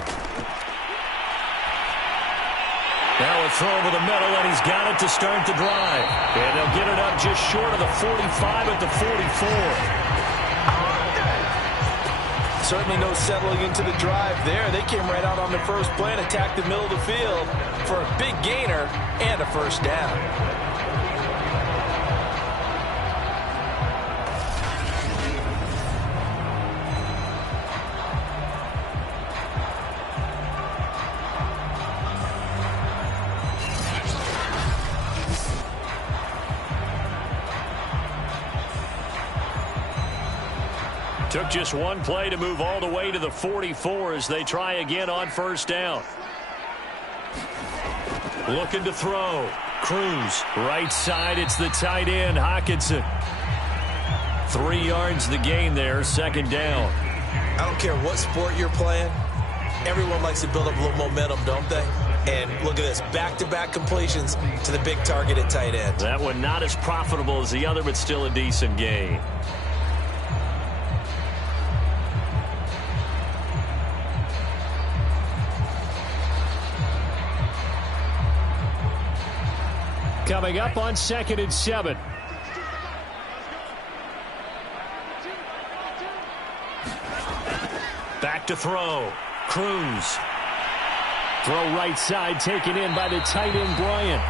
Now a throw over the middle, and he's got it to start the drive. And they'll get it up just short of the 45 at the 44. Certainly no settling into the drive there. They came right out on the first play and attacked the middle of the field for a big gainer and a first down. Took just one play to move all the way to the 44 as they try again on first down. Looking to throw. Cruz, right side, it's the tight end, Hockenson. 3 yards the gain there, second down. I don't care what sport you're playing. Everyone likes to build up a little momentum, don't they? And look at this, back-to-back completions to the big target at tight end. That one not as profitable as the other, but still a decent gain. Coming up on 2nd and 7. Back to throw. Cruz. Throw right side taken in by the tight end Bryant.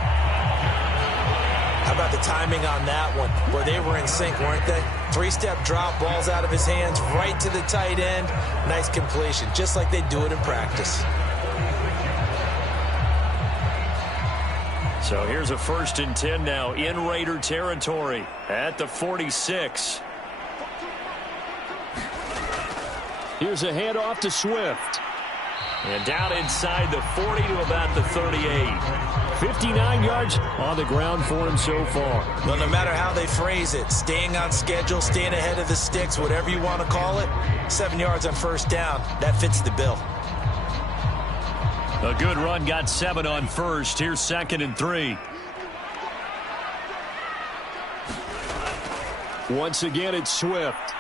How about the timing on that one? Where they were in sync, weren't they? 3-step drop, balls out of his hands, right to the tight end. Nice completion, just like they do it in practice. So here's a 1st and 10 now in Raider territory at the 46. Here's a handoff to Swift. And down inside the 40 to about the 38. 59 yards on the ground for him so far. Well, no matter how they phrase it, staying on schedule, staying ahead of the sticks, whatever you want to call it, 7 yards on first down, that fits the bill. A good run got 7 on first. Here's 2nd and 3. Once again, it's Swift.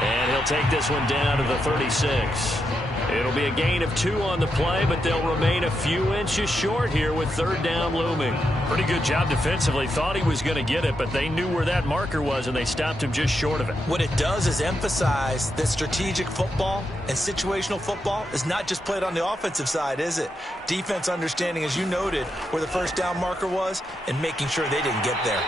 And he'll take this one down to the 36. It'll be a gain of 2 on the play, but they'll remain a few inches short here with 3rd down looming. Pretty good job defensively. Thought he was going to get it, but they knew where that marker was, and they stopped him just short of it. What it does is emphasize that strategic football and situational football is not just played on the offensive side, is it? Defense understanding, as you noted, where the 1st down marker was and making sure they didn't get there.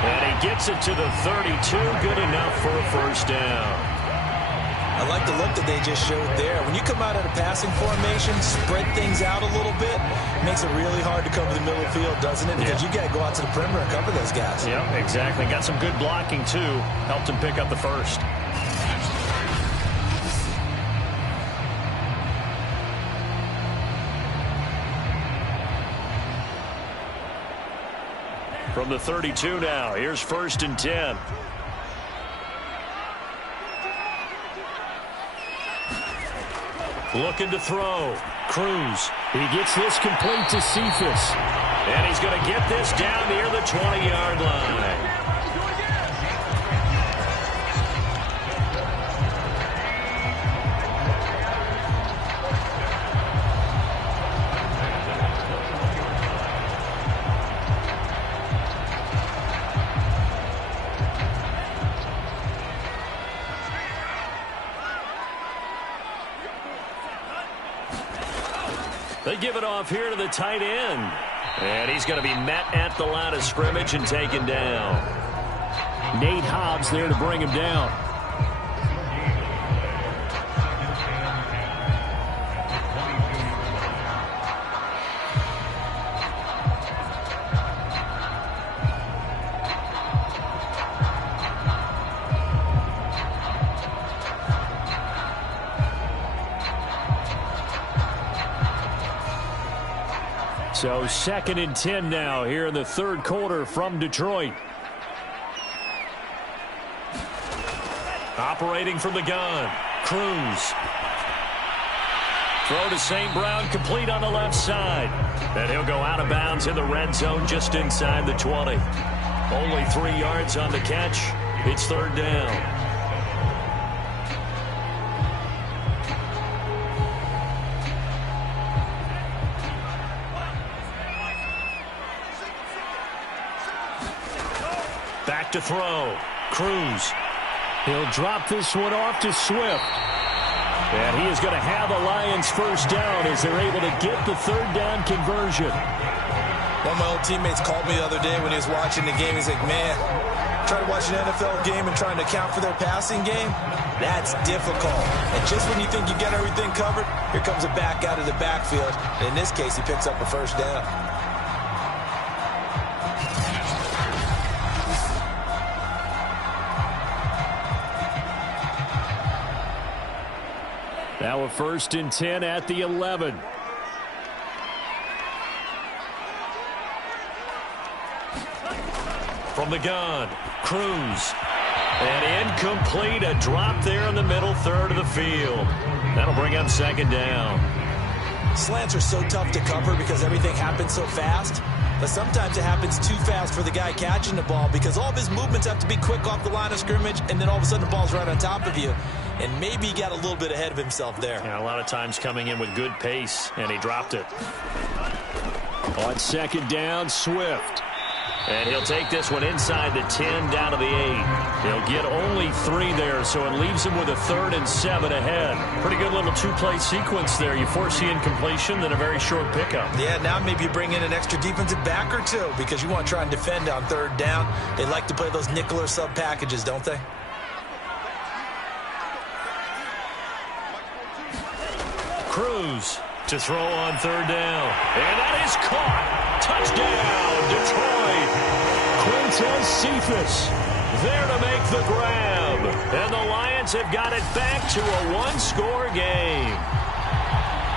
And he gets it to the 32. Good enough for a 1st down. I like the look that they just showed there. When you come out of the passing formation, spread things out a little bit, makes it really hard to cover the middle of the field, doesn't it? Because you got to go out to the perimeter and cover those guys. Yep, exactly. Got some good blocking, too. Helped him pick up the 1st. From the 32 now, here's 1st and 10. Looking to throw. Cruz. He gets this complete to Cephas. And he's going to get this down near the 20-yard line. They give it off here to the tight end. And he's going to be met at the line of scrimmage and taken down. Nate Hobbs there to bring him down. So 2nd and 10 now here in the 3rd quarter from Detroit. Operating from the gun. Cruz. Throw to St. Brown, complete on the left side. And he'll go out of bounds in the red zone just inside the 20. Only 3 yards on the catch. It's 3rd down. Back to throw. Cruz. He'll drop this one off to Swift. And he is going to have the Lions 1st down as they're able to get the 3rd down conversion. One of my old teammates called me the other day when he was watching the game. He's like, man, trying to watch an NFL game and trying to account for their passing game, that's difficult. And just when you think you get everything covered, here comes a back out of the backfield. And in this case, he picks up a 1st down. Now a 1st and 10 at the 11. From the gun, Cruz. And incomplete, a drop there in the middle 3rd of the field. That'll bring up 2nd down. Slants are so tough to cover because everything happens so fast. But sometimes it happens too fast for the guy catching the ball because all of his movements have to be quick off the line of scrimmage, and then all of a sudden the ball's right on top of you. And maybe he got a little bit ahead of himself there. Yeah, a lot of times coming in with good pace, and he dropped it. On 2nd down, Swift. And he'll take this one inside the 10 down to the 8. He'll get only 3 there, so it leaves him with a 3rd and 7 ahead. Pretty good little 2-play sequence there. You force the incompletion, then a very short pickup. Yeah, now maybe you bring in an extra defensive back or two because you want to try and defend on 3rd down. They like to play those nickel or sub packages, don't they? Cruz to throw on 3rd down. And that is caught. Touchdown, Detroit. Quintez Cephas there to make the grab. And the Lions Lions have got it back to a one-score game.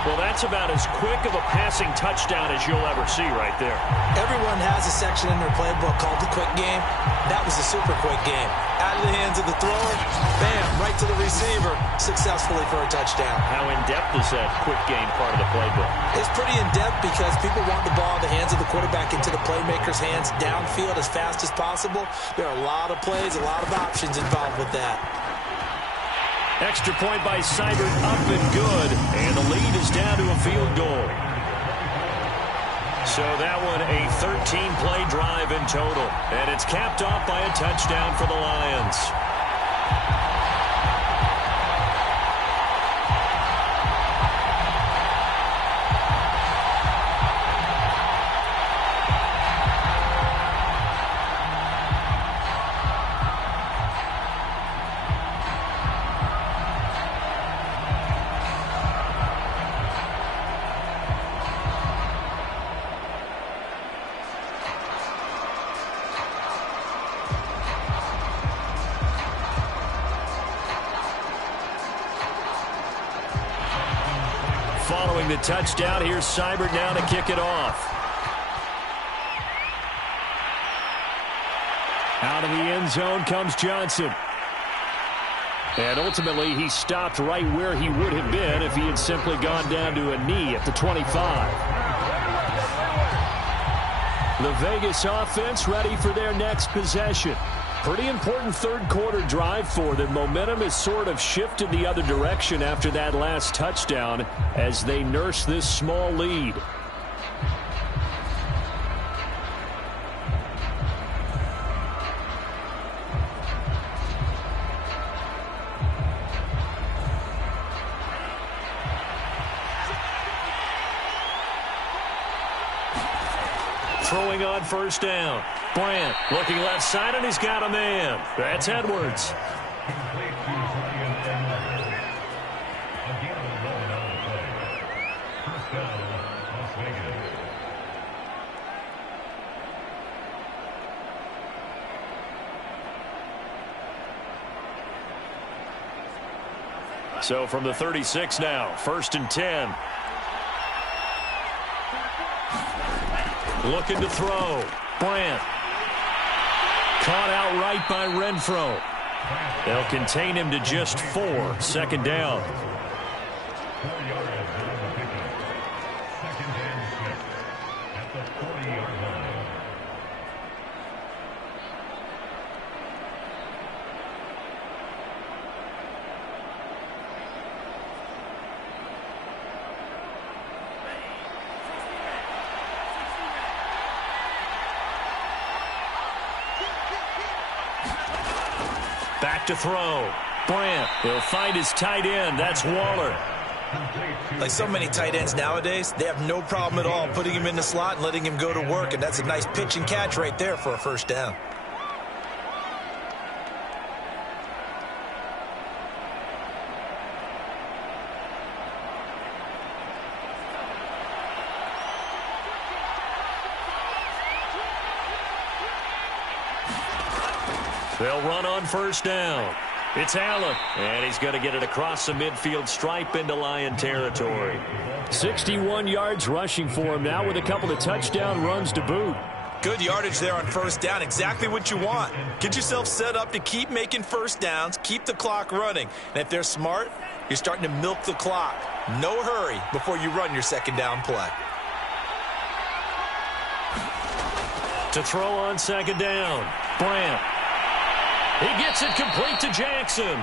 Well, that's about as quick of a passing touchdown as you'll ever see right there. Everyone has a section in their playbook called the quick game. That was a super quick game. Out of the hands of the thrower, bam, right to the receiver, successfully for a touchdown. How in-depth is that quick game part of the playbook? It's pretty in-depth because people want the ball in the hands of the quarterback into the playmaker's hands downfield as fast as possible. There are a lot of plays, a lot of options involved with that. Extra point by Seibert, up and good. And the lead is down to a field goal. So that one a 13-play drive in total. And it's capped off by a touchdown for the Lions. Following the touchdown, here's Seibert now to kick it off. Out of the end zone comes Johnson. And ultimately, he stopped right where he would have been if he had simply gone down to a knee at the 25. The Vegas offense ready for their next possession. Pretty important third-quarter drive for them. Momentum has sort of shifted the other direction after that last touchdown as they nurse this small lead. Throwing on first down. Bryant looking left side, and he's got a man. That's Edwards. So from the 36 now, 1st and 10. Looking to throw. Bryant. Caught outright by Renfro. They'll contain him to just 4. 2nd down. 4 yards on the pickup. 2nd and 6 at the 40-yard line. Back to throw. Bryant. He'll find his tight end. That's Waller. Like so many tight ends nowadays, they have no problem at all putting him in the slot and letting him go to work, and that's a nice pitch and catch right there for a first down. They'll run on first down. It's Allen, and he's going to get it across the midfield stripe into Lion territory. 61 yards rushing for him now with a couple of touchdown runs to boot. Good yardage there on first down. Exactly what you want. Get yourself set up to keep making first downs, keep the clock running. And if they're smart, you're starting to milk the clock. No hurry before you run your second down play. To throw on second down, Bryant. He gets it complete to Jackson.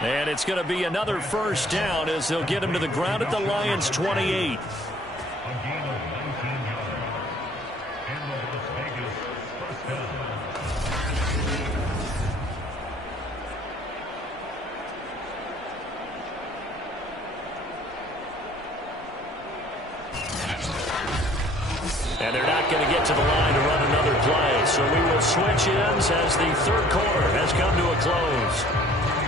And it's going to be another first down as they'll get him to the ground at the Lions' 28. A gain of 19 yards. And the Las Vegas first down. And they're not going to get to the line to run another play. So we will switch ends as the third quarter has come to a close.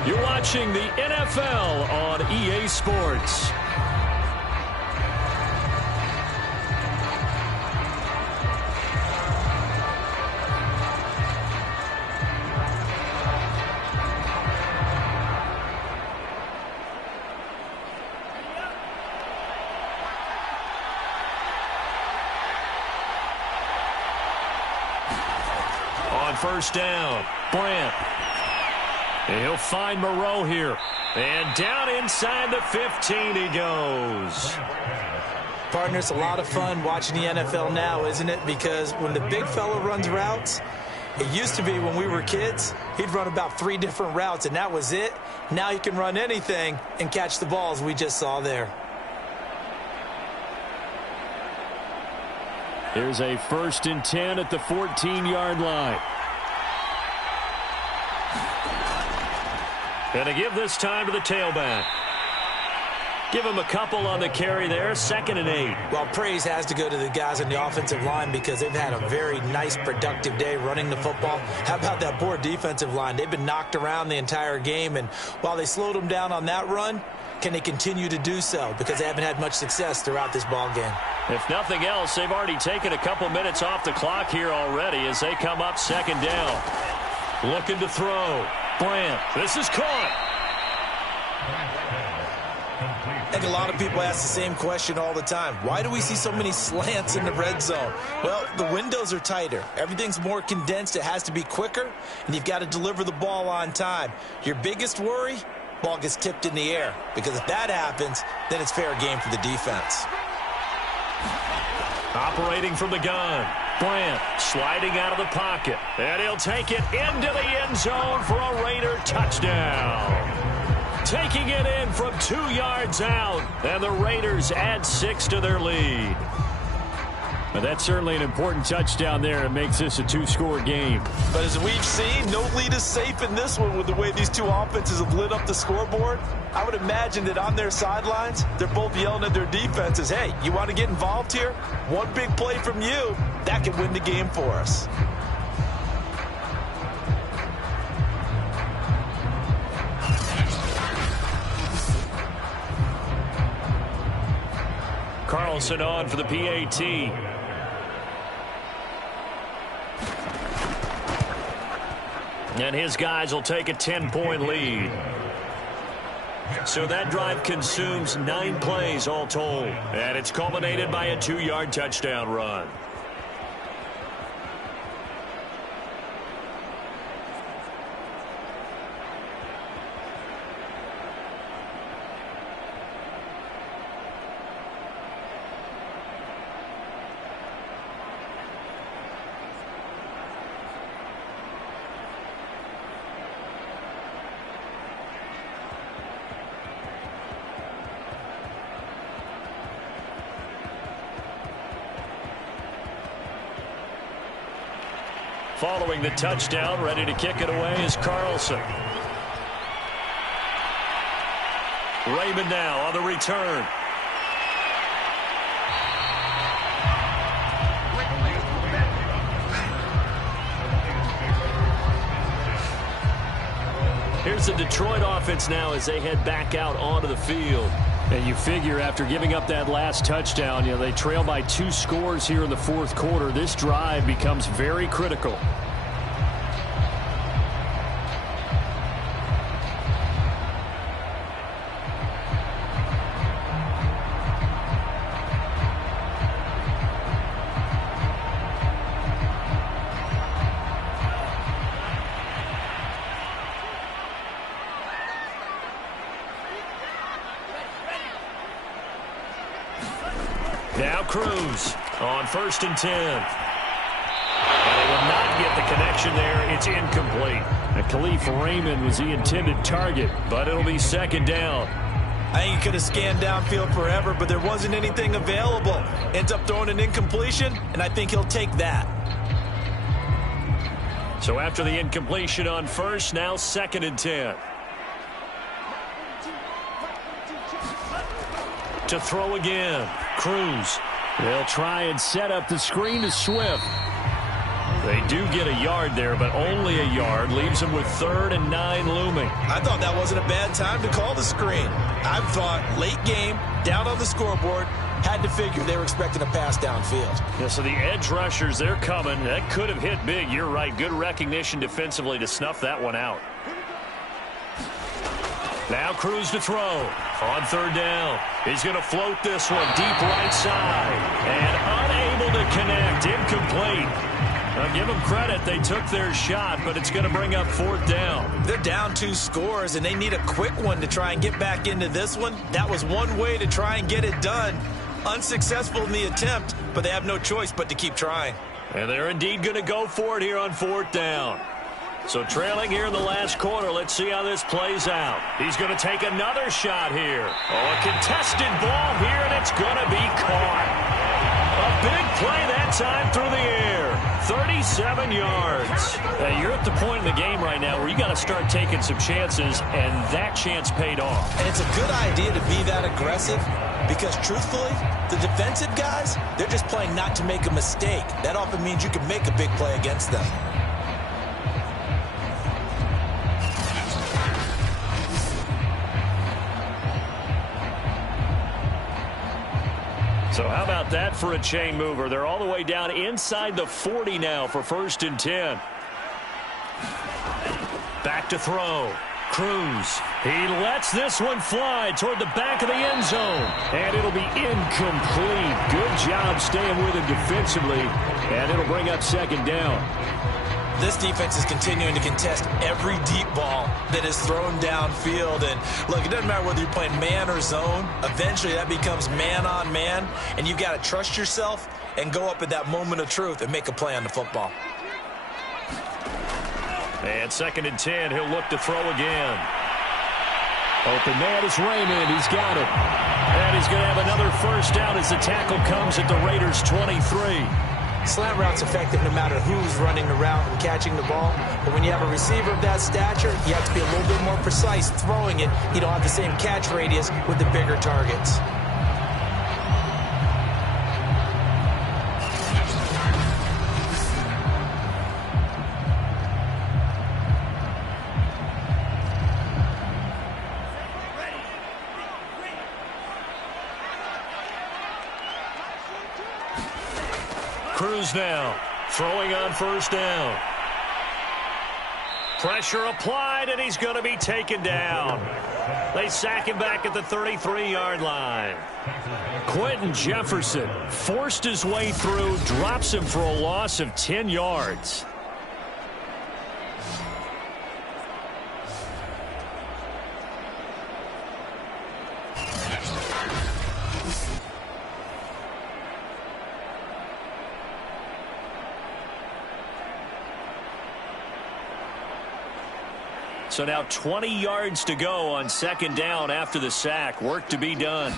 You're watching the NFL on EA Sports. first down. Brandt. And he'll find Moreau here. And down inside the 15 he goes. Partner, it's a lot of fun watching the NFL now, isn't it? Because when the big fella runs routes, it used to be when we were kids, he'd run about 3 different routes, and that was it. Now he can run anything and catch the balls we just saw there. Here's a 1st and 10 at the 14-yard line. And to give this time to the tailback. Give him a couple on the carry there. 2nd and 8. Well, praise has to go to the guys on the offensive line because they've had a very nice, productive day running the football. How about that poor defensive line? They've been knocked around the entire game, and while they slowed them down on that run, can they continue to do so? Because they haven't had much success throughout this ball game. If nothing else, they've already taken a couple minutes off the clock here already as they come up 2nd down. Looking to throw. Brandt. This is caught. I think a lot of people ask the same question all the time. Why do we see so many slants in the red zone? Well, the windows are tighter. Everything's more condensed. It has to be quicker, and you've got to deliver the ball on time. Your biggest worry, ball gets tipped in the air, because if that happens, then it's fair game for the defense. Operating from the gun. Brandt sliding out of the pocket. And he'll take it into the end zone for a Raider touchdown. Taking it in from 2 yards out. And the Raiders add 6 to their lead. But that's certainly an important touchdown there. It makes this a 2-score game. But as we've seen, no lead is safe in this one with the way these two offenses have lit up the scoreboard. I would imagine that on their sidelines, they're both yelling at their defenses, hey, you want to get involved here? One big play from you, that can win the game for us. Carlson on for the PAT. And his guys will take a 10-point lead. So that drive consumes 9 plays all told. And it's culminated by a 2-yard touchdown run. Following the touchdown, ready to kick it away is Carlson. Raymond now on the return. Here's the Detroit offense now as they head back out onto the field. And you figure after giving up that last touchdown, they trail by 2 scores here in the 4th quarter. This drive becomes very critical. Now Cruz on 1st and 10. And they will not get the connection there. It's incomplete. And Khalif Raymond was the intended target, but it'll be 2nd down. I think he could have scanned downfield forever, but there wasn't anything available. Ends up throwing an incompletion, and I think he'll take that. So after the incompletion on 1st, now 2nd and 10. To throw again. Cruz. They'll try and set up the screen to Swift. They do get a yard there, but only a yard. Leaves them with 3rd and 9 looming. I thought that wasn't a bad time to call the screen. I thought late game, down on the scoreboard, had to figure they were expecting a pass downfield. Yeah, so the edge rushers, they're coming. That could have hit big. You're right. Good recognition defensively to snuff that one out. Now Cruz to throw. On 3rd down. He's going to float this one deep right side. And unable to connect. Incomplete. Now, give them credit. They took their shot, but it's going to bring up 4th down. They're down 2 scores, and they need a quick one to try and get back into this one. That was one way to try and get it done. Unsuccessful in the attempt, but they have no choice but to keep trying. And they're indeed going to go for it here on 4th down. So trailing here in the last quarter, let's see how this plays out. He's going to take another shot here. Oh, a contested ball here, and it's going to be caught. A big play that time through the air. 37 yards. Hey, you're at the point in the game right now where you got to start taking some chances, and that chance paid off. And it's a good idea to be that aggressive because, truthfully, the defensive guys, they're just playing not to make a mistake. That often means you can make a big play against them. So how about that for a chain mover? They're all the way down inside the 40 now for 1st and 10. Back to throw. Cruz. He lets this one fly toward the back of the end zone. And it'll be incomplete. Good job staying with him defensively. And it'll bring up 2nd down. This defense is continuing to contest every deep ball that is thrown downfield. And, look, it doesn't matter whether you're playing man or zone. Eventually, that becomes man-on-man. And you've got to trust yourself and go up at that moment of truth and make a play on the football. And 2nd and 10, he'll look to throw again. Open man is Raymond. He's got it. And he's going to have another 1st down as the tackle comes at the Raiders' 23. Slant route's effective no matter who's running the route and catching the ball. But when you have a receiver of that stature, you have to be a little bit more precise throwing it. You don't have the same catch radius with the bigger targets. Cruz now throwing on 1st down. Pressure applied, and he's going to be taken down. They sack him back at the 33-yard line. Quentin Jefferson forced his way through, drops him for a loss of 10 yards. So now 20 yards to go on 2nd down after the sack. Work to be done.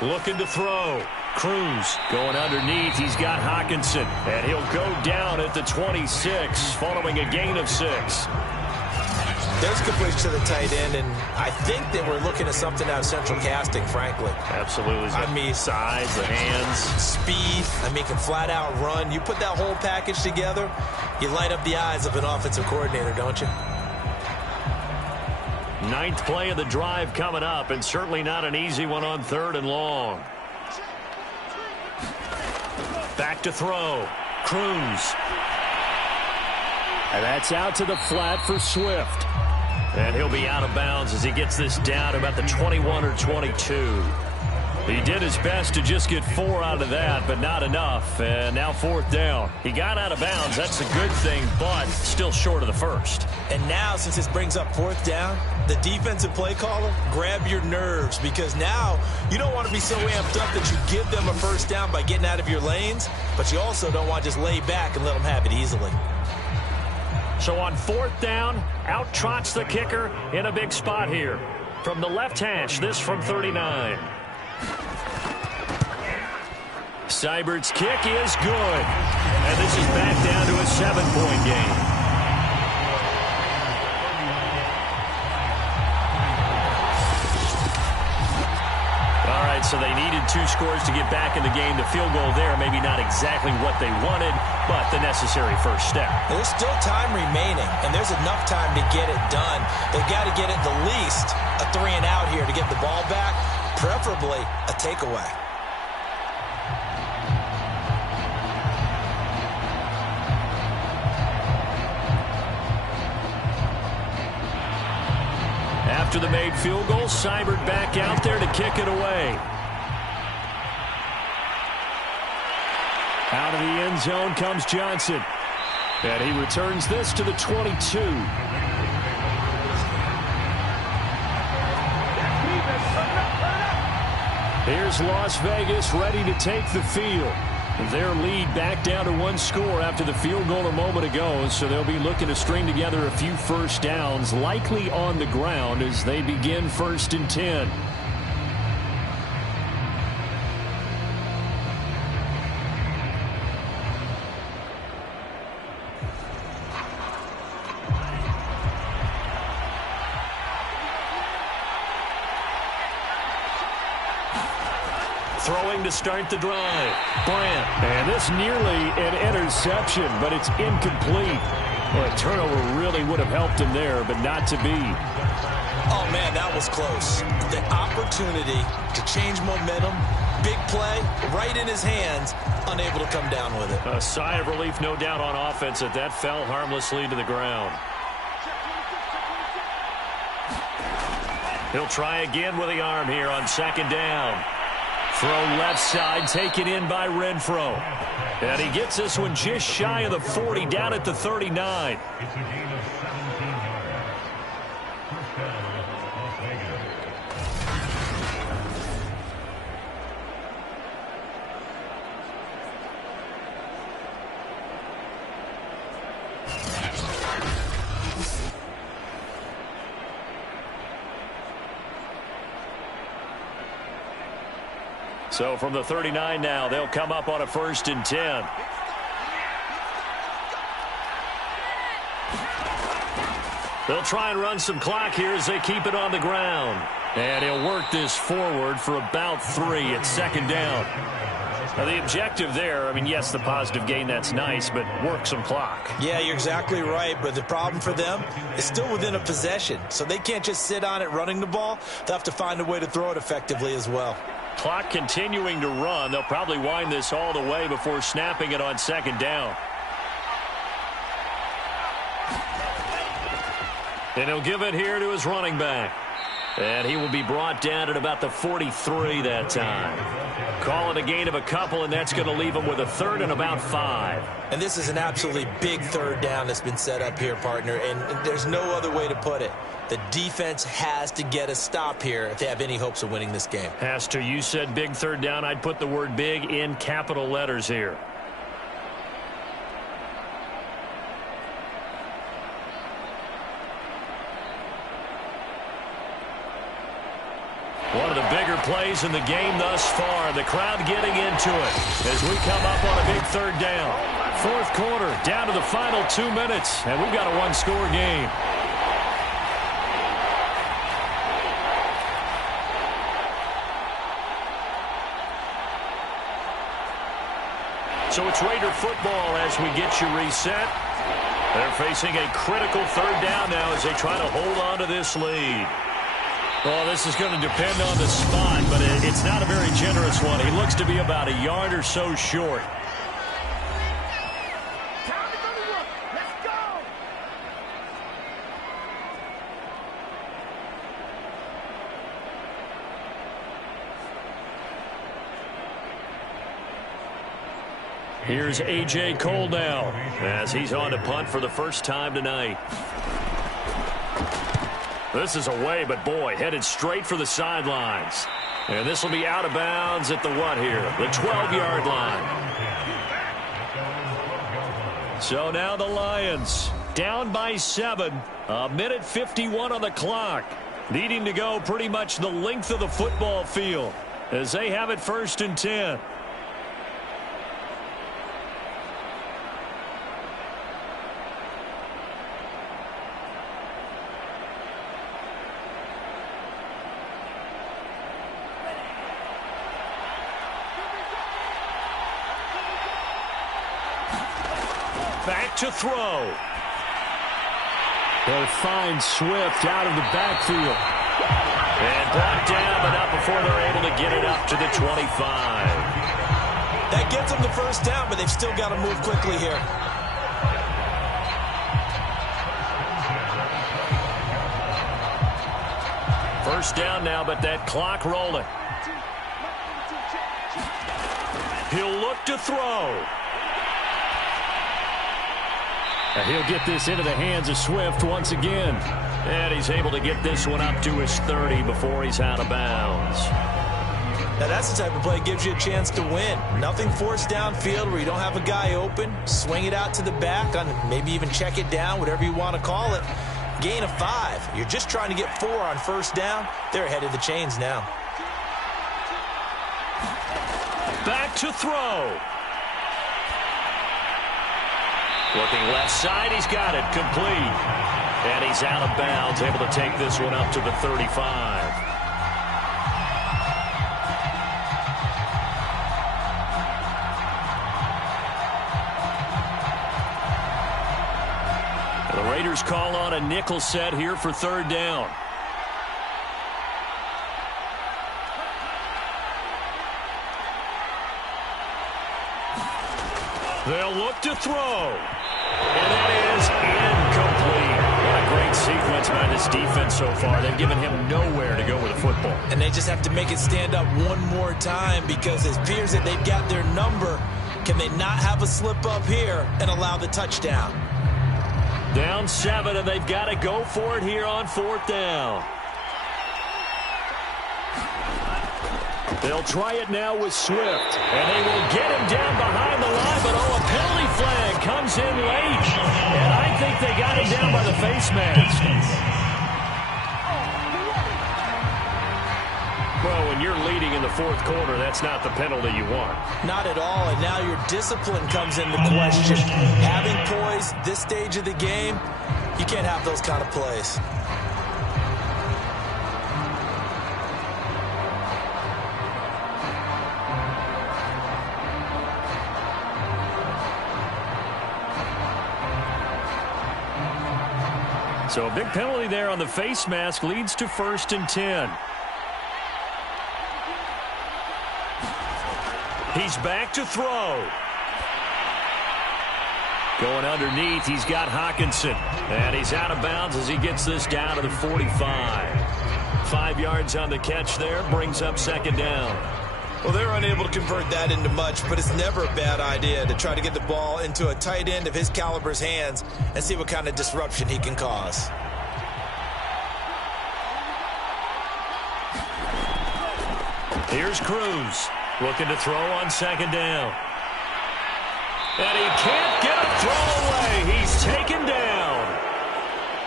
Looking to throw. Cruz going underneath. He's got Hawkinson. And he'll go down at the 26 following a gain of 6. There's completion to the tight end, and I think that we're looking at something out of central casting, frankly. Absolutely. I mean, size, the hands. Speed. I mean, can flat out run. You put that whole package together, you light up the eyes of an offensive coordinator, don't you? 9th play of the drive coming up, and certainly not an easy one on 3rd and long. Back to throw. Cruz. And that's out to the flat for Swift. And he'll be out of bounds as he gets this down to about the 21 or 22. He did his best to just get 4 out of that, but not enough. And now 4th down. He got out of bounds. That's a good thing, but still short of the 1st. And now, since this brings up 4th down, the defensive play caller, grab your nerves, because now you don't want to be so amped up that you give them a 1st down by getting out of your lanes, but you also don't want to just lay back and let them have it easily. So on 4th down, out trots the kicker in a big spot here. From the left hash, this from 39. Seibert's kick is good. And this is back down to a 7-point game. All right, so they needed 2 scores to get back in the game. The field goal there, maybe not exactly what they wanted, but the necessary 1st step. There's still time remaining, and there's enough time to get it done. They've got to get at the least a 3-and-out here to get the ball back, preferably a takeaway. After the made field goal, Seibert back out there to kick it away. Out of the end zone comes Johnson. And he returns this to the 22. Here's Las Vegas ready to take the field. Their lead back down to one score after the field goal a moment ago, so they'll be looking to string together a few first downs, likely on the ground as they begin 1st and 10. Throwing to start the drive. Bryant. And this nearly an interception, but it's incomplete. Well, a turnover really would have helped him there, but not to be. Oh, man, that was close. The opportunity to change momentum, big play, right in his hands, unable to come down with it. A sigh of relief, no doubt, on offense that fell harmlessly to the ground. He'll try again with the arm here on 2nd down. Throw left side, taken in by Renfro. And he gets this one just shy of the 40, down at the 39. It's a gain of 17 yards. First down, Las Vegas. So from the 39 now, they'll come up on a 1st and 10. They'll try and run some clock here as they keep it on the ground. And he'll work this forward for about 3 at 2nd down. Now, the objective there, I mean, yes, the positive gain, that's nice, but work some clock. Yeah, you're exactly right, but the problem for them is still within a possession. So they can't just sit on it running the ball. They'll have to find a way to throw it effectively as well. Clock continuing to run. They'll probably wind this all the way before snapping it on 2nd down. And he'll give it here to his running back. And he will be brought down at about the 43 that time. Call it a gain of a couple, and that's going to leave him with a 3rd and about 5. And this is an absolutely big 3rd down that's been set up here, partner, and there's no other way to put it. The defense has to get a stop here if they have any hopes of winning this game. Has to. You said big 3rd down. I'd put the word big in capital letters here. One of the bigger plays in the game thus far. The crowd getting into it as we come up on a big 3rd down. 4th quarter, down to the final 2 minutes, and we've got a one-score game. So it's Raider football as we get you reset. They're facing a critical 3rd down now as they try to hold on to this lead. Well, this is going to depend on the spot, but it's not a very generous one. He looks to be about a yard or so short. Here's A.J. Cole now as he's on to punt for the first time tonight. This is away, but boy, headed straight for the sidelines. And this will be out of bounds at the what here? The 12-yard line. So now the Lions down by 7. 1:51 on the clock. Needing to go pretty much the length of the football field as they have it 1st and 10. Back to throw. They'll find Swift out of the backfield. And brought down, but not before they're able to get it up to the 25. That gets them the first down, but they've still got to move quickly here. First down now, but that clock rolling. He'll look to throw. And he'll get this into the hands of Swift once again. And he's able to get this one up to his 30 before he's out of bounds. Now, that's the type of play that gives you a chance to win. Nothing forced downfield where you don't have a guy open. Swing it out to the back, on maybe even check it down, whatever you want to call it. Gain of 5. You're just trying to get 4 on first down. They're ahead of the chains now. Back to throw. Looking left side, he's got it, complete. And he's out of bounds, able to take this one up to the 35. The Raiders call on a nickel set here for third down. They'll look to throw. And that is incomplete. What a great sequence by this defense so far. They've given him nowhere to go with the football. And they just have to make it stand up one more time because it appears that they've got their number. Can they not have a slip up here and allow the touchdown? Down 7, and they've got to go for it here on fourth down. They'll try it now with Swift, and they will get him down behind the line, but a penalty flag comes in late, and I think they got him down by the face mask. Well, when you're leading in the fourth quarter, that's not the penalty you want. Not at all, and now your discipline comes into question. Having poise this stage of the game, you can't have those kind of plays. So a big penalty there on the face mask leads to 1st and 10. He's back to throw. Going underneath, he's got Hawkinson. And he's out of bounds as he gets this down to the 45. 5 yards on the catch there, brings up second down. Well, they're unable to convert that into much, but it's never a bad idea to try to get the ball into a tight end of his caliber's hands and see what kind of disruption he can cause. Here's Cruz, looking to throw on second down. And he can't get a throw away. He's taken down.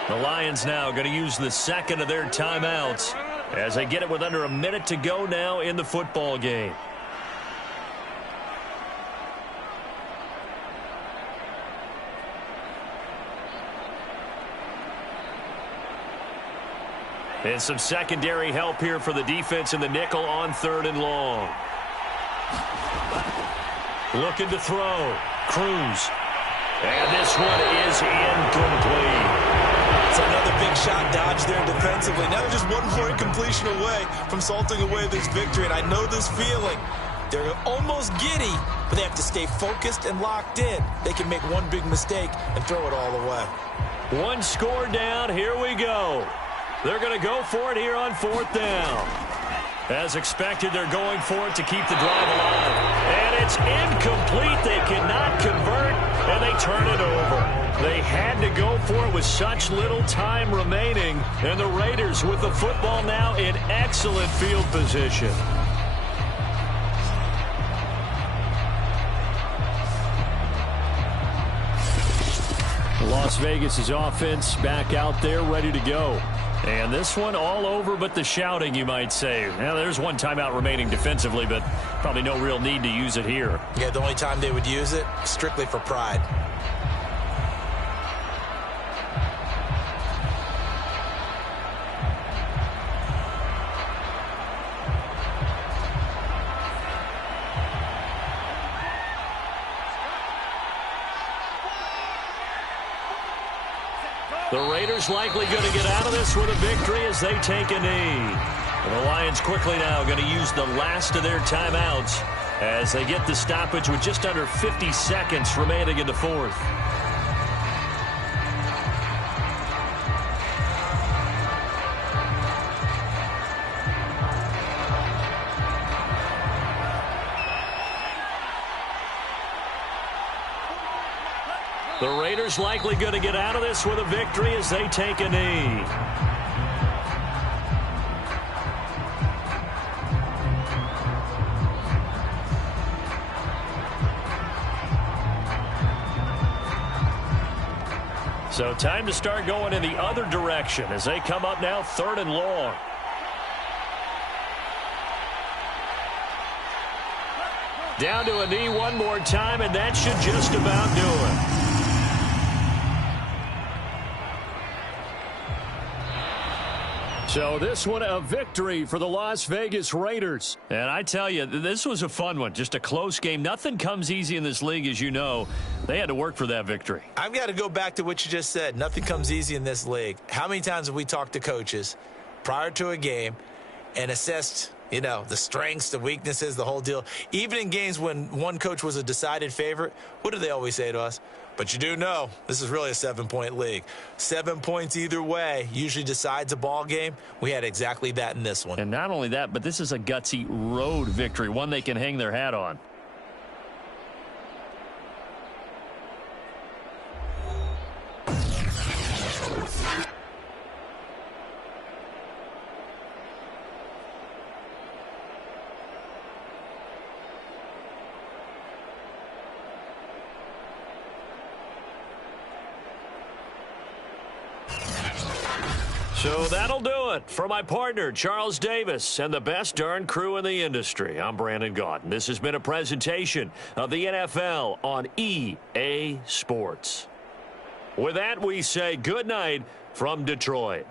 The Lions now going to use the second of their timeouts as they get it with under a minute to go now in the football game. And some secondary help here for the defense in the nickel on 3rd and long. Looking to throw. Cruz. And this one is incomplete. It's another big shot dodge there defensively. Now they're just one more incompletion away from salting away this victory. And I know this feeling. They're almost giddy, but they have to stay focused and locked in. They can make one big mistake and throw it all away. One score down. Here we go. They're going to go for it here on 4th down. As expected, they're going for it to keep the drive alive. And it's incomplete. They cannot convert, and they turn it over. They had to go for it with such little time remaining. And the Raiders with the football now in excellent field position. Las Vegas' offense back out there ready to go. And this one all over but the shouting, you might say. Now, there's one timeout remaining defensively, but probably no real need to use it here. Yeah, the only time they would use it, strictly for pride. The Raiders likely going to get out of this with a victory as they take a knee. And the Lions quickly now going to use the last of their timeouts as they get the stoppage with just under 50 seconds remaining in the fourth. The Raiders likely going to get out of this with a victory as they take a knee. So time to start going in the other direction as they come up now 3rd and long. Down to a knee one more time, and that should just about do it. So this one a victory for the Las Vegas Raiders. And I tell you, this was a fun one. Just a close game. Nothing comes easy in this league, as you know. They had to work for that victory. I've got to go back to what you just said. Nothing comes easy in this league. How many times have we talked to coaches prior to a game and assessed, the strengths, the weaknesses, the whole deal? Even in games when one coach was a decided favorite, what do they always say to us? But you do know this is really a 7-point league. 7 points either way usually decides a ball game. We had exactly that in this one. And not only that, but this is a gutsy road victory, one they can hang their hat on. So that'll do it for my partner, Charles Davis, and the best darn crew in the industry. I'm Brandon Gott, and this has been a presentation of the NFL on EA Sports. With that, we say good night from Detroit.